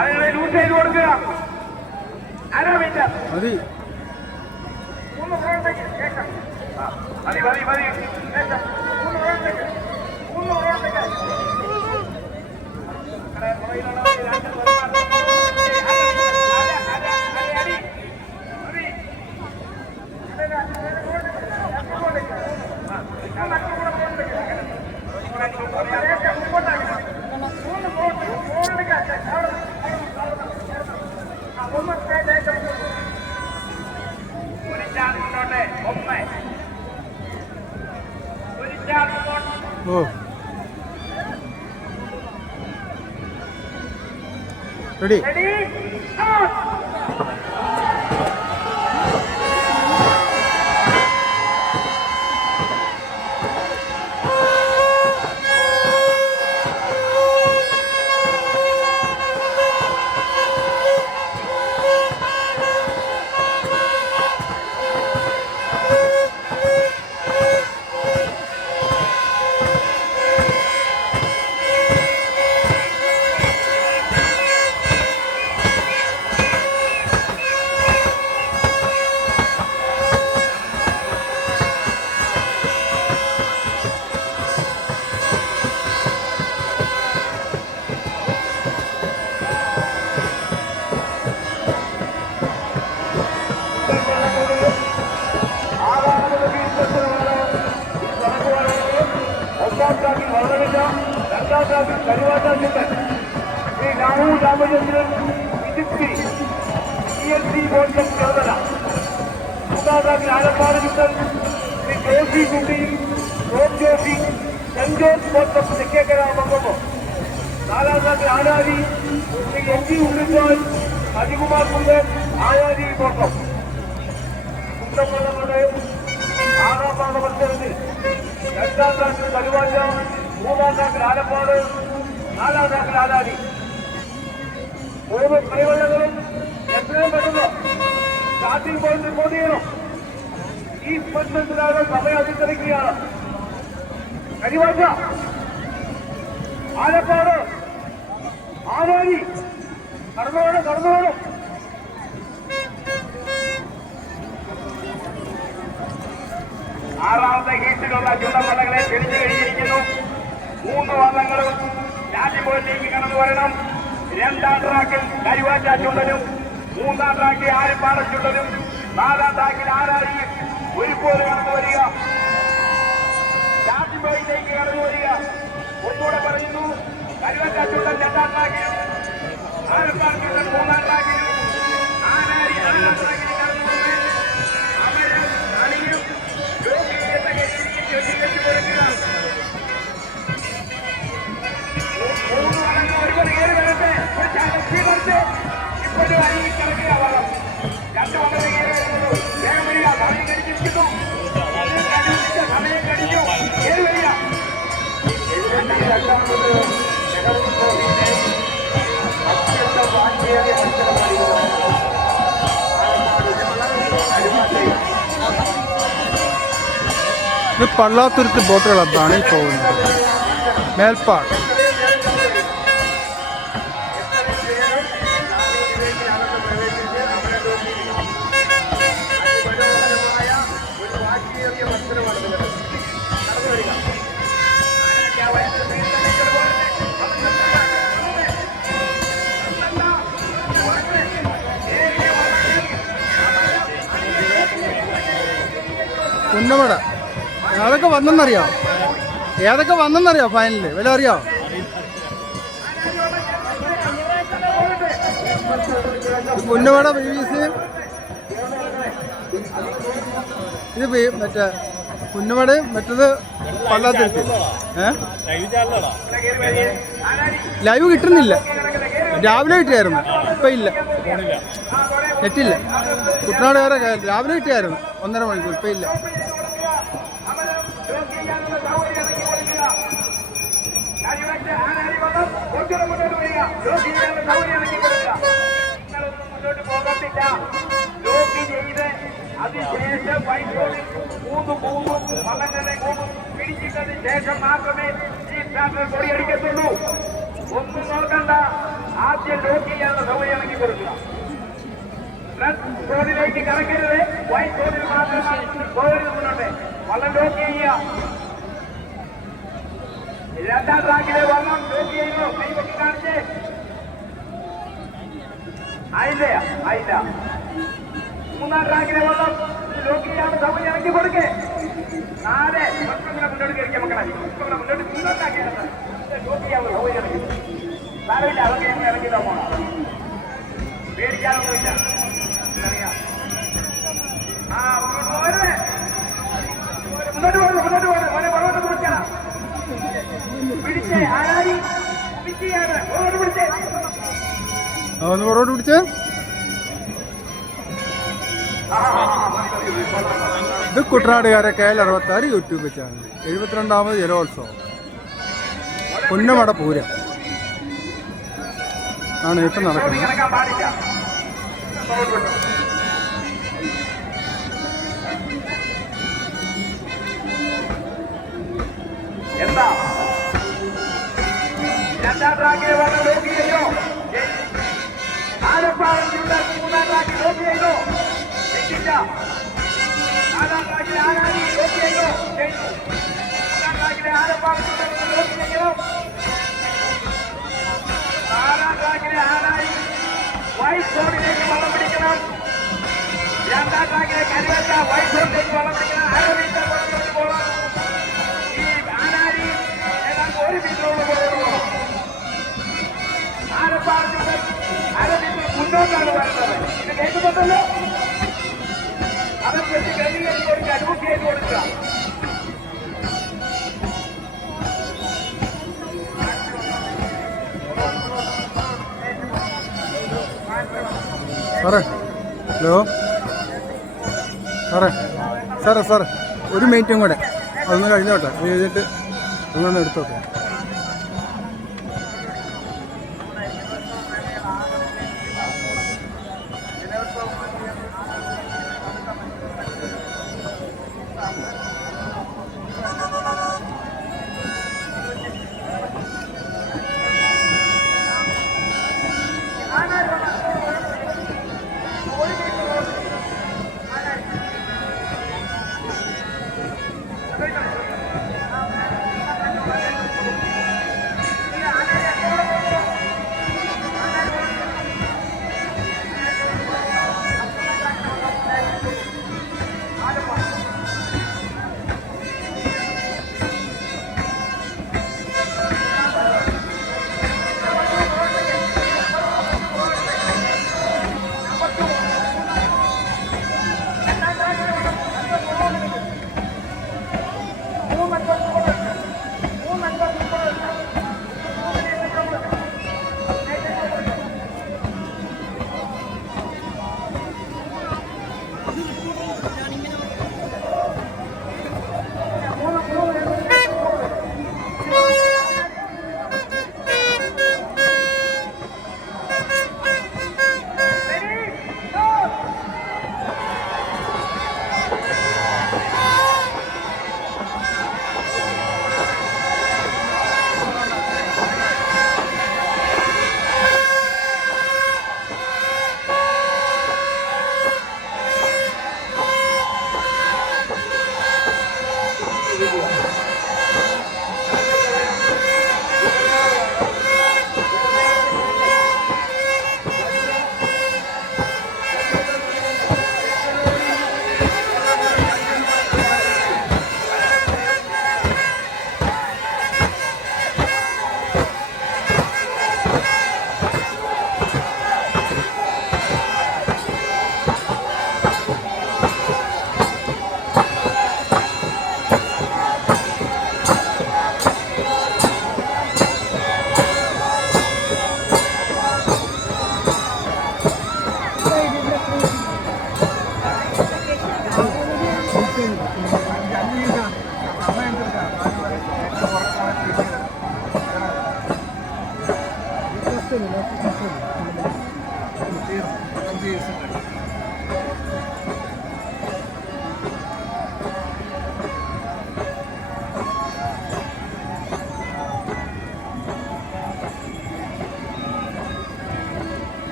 അതിനെ ലൂസ് ചെയ്ത് കൊടുക്കുക. മതി മതി മതി മതി. ഓ ready. Shri Rahul Ramachandran Idukki ELC board ചേർന്നല. മൂന്നാം ട്രാക്കിൽ ആലപ്പാട് ചുട്ടൻ ശ്രീ ജോഷി കുട്ടി, റോഡ് Joshy, saint George board Thekkekara മംഗമോ. നാലാം ട്രാക്കിൽ ആനാരി ശ്രീ NG ഉണ്ണിച്ചാൽ, ഹരികുമാർ കുണ്ടൻ, ആയാരി ബോർഡം. കുണ്ടംവള്ളങ്ങളുടെ ആറാം പാദ മത്സരത്തിൽ രണ്ടാം ട്രാക്കിൽ കരുവാറ്റ, മൂന്നാം ട്രാക്കിൽ ആലപ്പാട്, നാലാം ട്രാക്കിൽ ആനാരി. മൂന്ന് കളിവള്ളങ്ങളും എത്രയും പെട്ടെന്ന് സ്റ്റാർട്ടിംഗ് പോയിന്റ് റിപ്പോർട്ട് ചെയ്യണം. ഈ മത്സരത്തിലാണ് സമയം അതിക്രമിക്കുകയാണ്. കരിവാറ്റ, ആലപ്പാട്, ആനാരി കടന്നുവേണം. ആറാമത്തെ ഹീറ്റിലുള്ള ചുണ്ടൻവള്ളങ്ങളെ പിടിച്ചു കഴിഞ്ഞിരിക്കുന്നു. മൂന്ന് വള്ളങ്ങളും രാജ്യപോയിലേക്ക് കടന്നു വരണം. രണ്ടാം ട്രാക്കിൽ കരുവാറ്റ ചുണ്ടനും, മൂന്നാം ട്രാക്കിൽ ആലപ്പാട് ചുണ്ടനും, നാലാം ട്രാക്കിൽ ആരാരിയും ഒരുപോലെ കടന്നു വരിക. രാജ്യപോയിലേക്ക് കടന്നു വരിക. ഒന്നുകൂടെ പറയുന്നു, കരുവാറ്റ ചുണ്ടൻ രണ്ടാം ട്രാക്കിലും, ആലപ്പാട് ചുണ്ടൻ മൂന്നാം ട്രാക്കിലും, ആരാരി നാലാം ട്രാക്കിലും കടന്നു വന്ന് അവരും അണിയും മൂന്ന് വള്ളങ്ങൾ ഒരുപോലെ കയറി വരട്ടെ. ഒരു ചാനൽ വരട്ടെ. ഇപ്പോഴും അരികിൽ കിടക്കുക വള്ളം. രണ്ട് വള്ളങ്ങൾ കയറി വരുന്നുള്ളൂ. വേഗം വരിക. സമയം കഴിഞ്ഞിരിക്കുന്നു. സമയം കഴിഞ്ഞു. കയറി വരിക. അത്യന്തം വാശിയേറിയ മത്സരമായിരുന്നു. ഇത് പള്ളാത്തുരുത്ത് ബോട്ട് ക്ലബ്ബാണ് ഈ പോകുന്നത്. മേൽപ്പാട് ഉന്നമട. ഏതൊക്കെ വന്നെന്നറിയോ ഫൈനലിൽ വല്ല അറിയാമോ? ഉന്നമട PVC, ഇത് മറ്റേ ഉന്നമടയും മറ്റത് പള്ളാത്തുരുത്ത്. ലൈവ് കിട്ടുന്നില്ല. രാവിലെ കിട്ടിയായിരുന്നു, ഇപ്പം ഇല്ല, നെറ്റില്ല. കുട്ടനാട് വേറെ രാവിലെ കിട്ടിയായിരുന്നു 1.5 മണിക്കൂർ, ഇപ്പം ഇല്ല. കരിവാറ്റ ആനാരി വള്ളം വേണം. കുറച്ചുകൂടെ മുന്നോട്ട് വരിക. ലോക്ക് ചെയ്യാനുള്ള സൗകര്യം ഇറക്കി കൊടുക്കുക. നിങ്ങളൊന്നും മുന്നോട്ട് പോകത്തില്ല. ലോക്ക് ചെയ്ത് അതിനുശേഷം വൈകോട്ടിൽ മൂന്നും വള്ളങ്ങളെ പിടിച്ചിട്ടതിന് ശേഷം മാത്രമേ ഈ ട്രാക്ടർ കൊടിയടിക്കത്തുള്ളൂ. ഒന്നും നോക്കണ്ട. ആദ്യം ലോക്ക് ചെയ്യാനുള്ള സൗകര്യം ഇറക്കി കൊടുക്കുക. റെഡ് സോണിലേക്ക് കടക്കരുത്. വൈറ്റ് സോണിൽ മാത്രമാണ് പോകരുത്. മുന്നോട്ട് വള്ളം ലോക്ക് ചെയ്യുക. രണ്ടാം ട്രാക്കിലെ വള്ളം ലോക്ക് ചെയ്യുന്നു. കൈവക്കി കാണിച്ച് ആയില്ല. മൂന്നാം ട്രാക്കിലെ വള്ളം ലോക്ക് ചെയ്യാനുള്ള സൗകര്യം ഇറക്കി കൊടുക്കേ. 4 മുന്നോട്ട് കയറിയ മക്കളെ മുന്നോട്ടാക്കിയത് ലോക്ക് ചെയ്യാനുള്ള സൗകര്യം ഇറക്കി. സാരമില്ല, അതൊക്കെ ഞങ്ങൾ ഇറങ്ങിയിട്ടാ പോണം. പേടിക്കാനൊന്നുമില്ല. അറിയാം. മുന്നോട്ട് പോകണം. മോനെ പുറകോട്ട് പിടിച്ചാ പിടിച്ചേ. ആരാടി പിടിച്ചാണ്. പുറകോട്ട് പിടിച്ചേ. ഒന്ന് പുറകോട്ട് പിടിച്ചേ. ഇത് കുട്ടനാടുകാരെ KL66 യൂട്യൂബ് ചാനൽ. 72ാമത് ജലോത്സവം പുന്നമട പൂരം ആണ് ഇപ്പം നടക്കുന്നത്. കിടക്കാൻ പാടില്ല. എന്താ രണ്ടാം ട്രാക്കിലെ വന്ന് ലോക്ക് ചെയ്തോ? ആലപ്പാടിലുള്ള മൂന്നാം ട്രാക്കിൽ ലോക്ക് ചെയ്തോ? ചെയ്തില്ല. നാലാം ട്രാക്കിലെ ആരാടി ലോക്ക് ചെയ്തോ? ചെയ്തു. മൂന്നാം ട്രാക്കിലെ ആലപ്പാടിലുള്ള ലോക്ക് ചെയ്യണം. നാലാം ട്രാക്കിലെ ആരാടി വൈറ്റ് സോണിലേക്ക് വള്ളം പിടിക്കണം. രണ്ടാം ട്രാക്കിലെ കരുവല്ല വൈറ്റ് സോണിലേക്ക് വള്ളം പിടിക്കണം. 1/2 മീറ്റർ പുറത്തോട്ട് പോകണം. ഈ ആനാരി ഏതാണ്ട് 1 മീറ്ററോട് പോകണം. ആലപ്പാട് 1/2 മീറ്റർ മുന്നോട്ടാണ് വരുന്നത്. ഇത് കേൾക്കുന്നുണ്ടല്ലോ. അതനുസരിച്ച് ക്രമീകരിച്ച് കൊടുക്കുക. അഡ്യൂസ് ചെയ്ത് കൊടുക്കുക. സാറേ, ഹലോ സാറേ, ഒരു മിനിറ്റും കൂടെ അതൊന്ന് കഴിഞ്ഞോട്ടെ. എഴുതിയിട്ട് നിങ്ങളൊന്ന് എടുത്തോട്ടെ.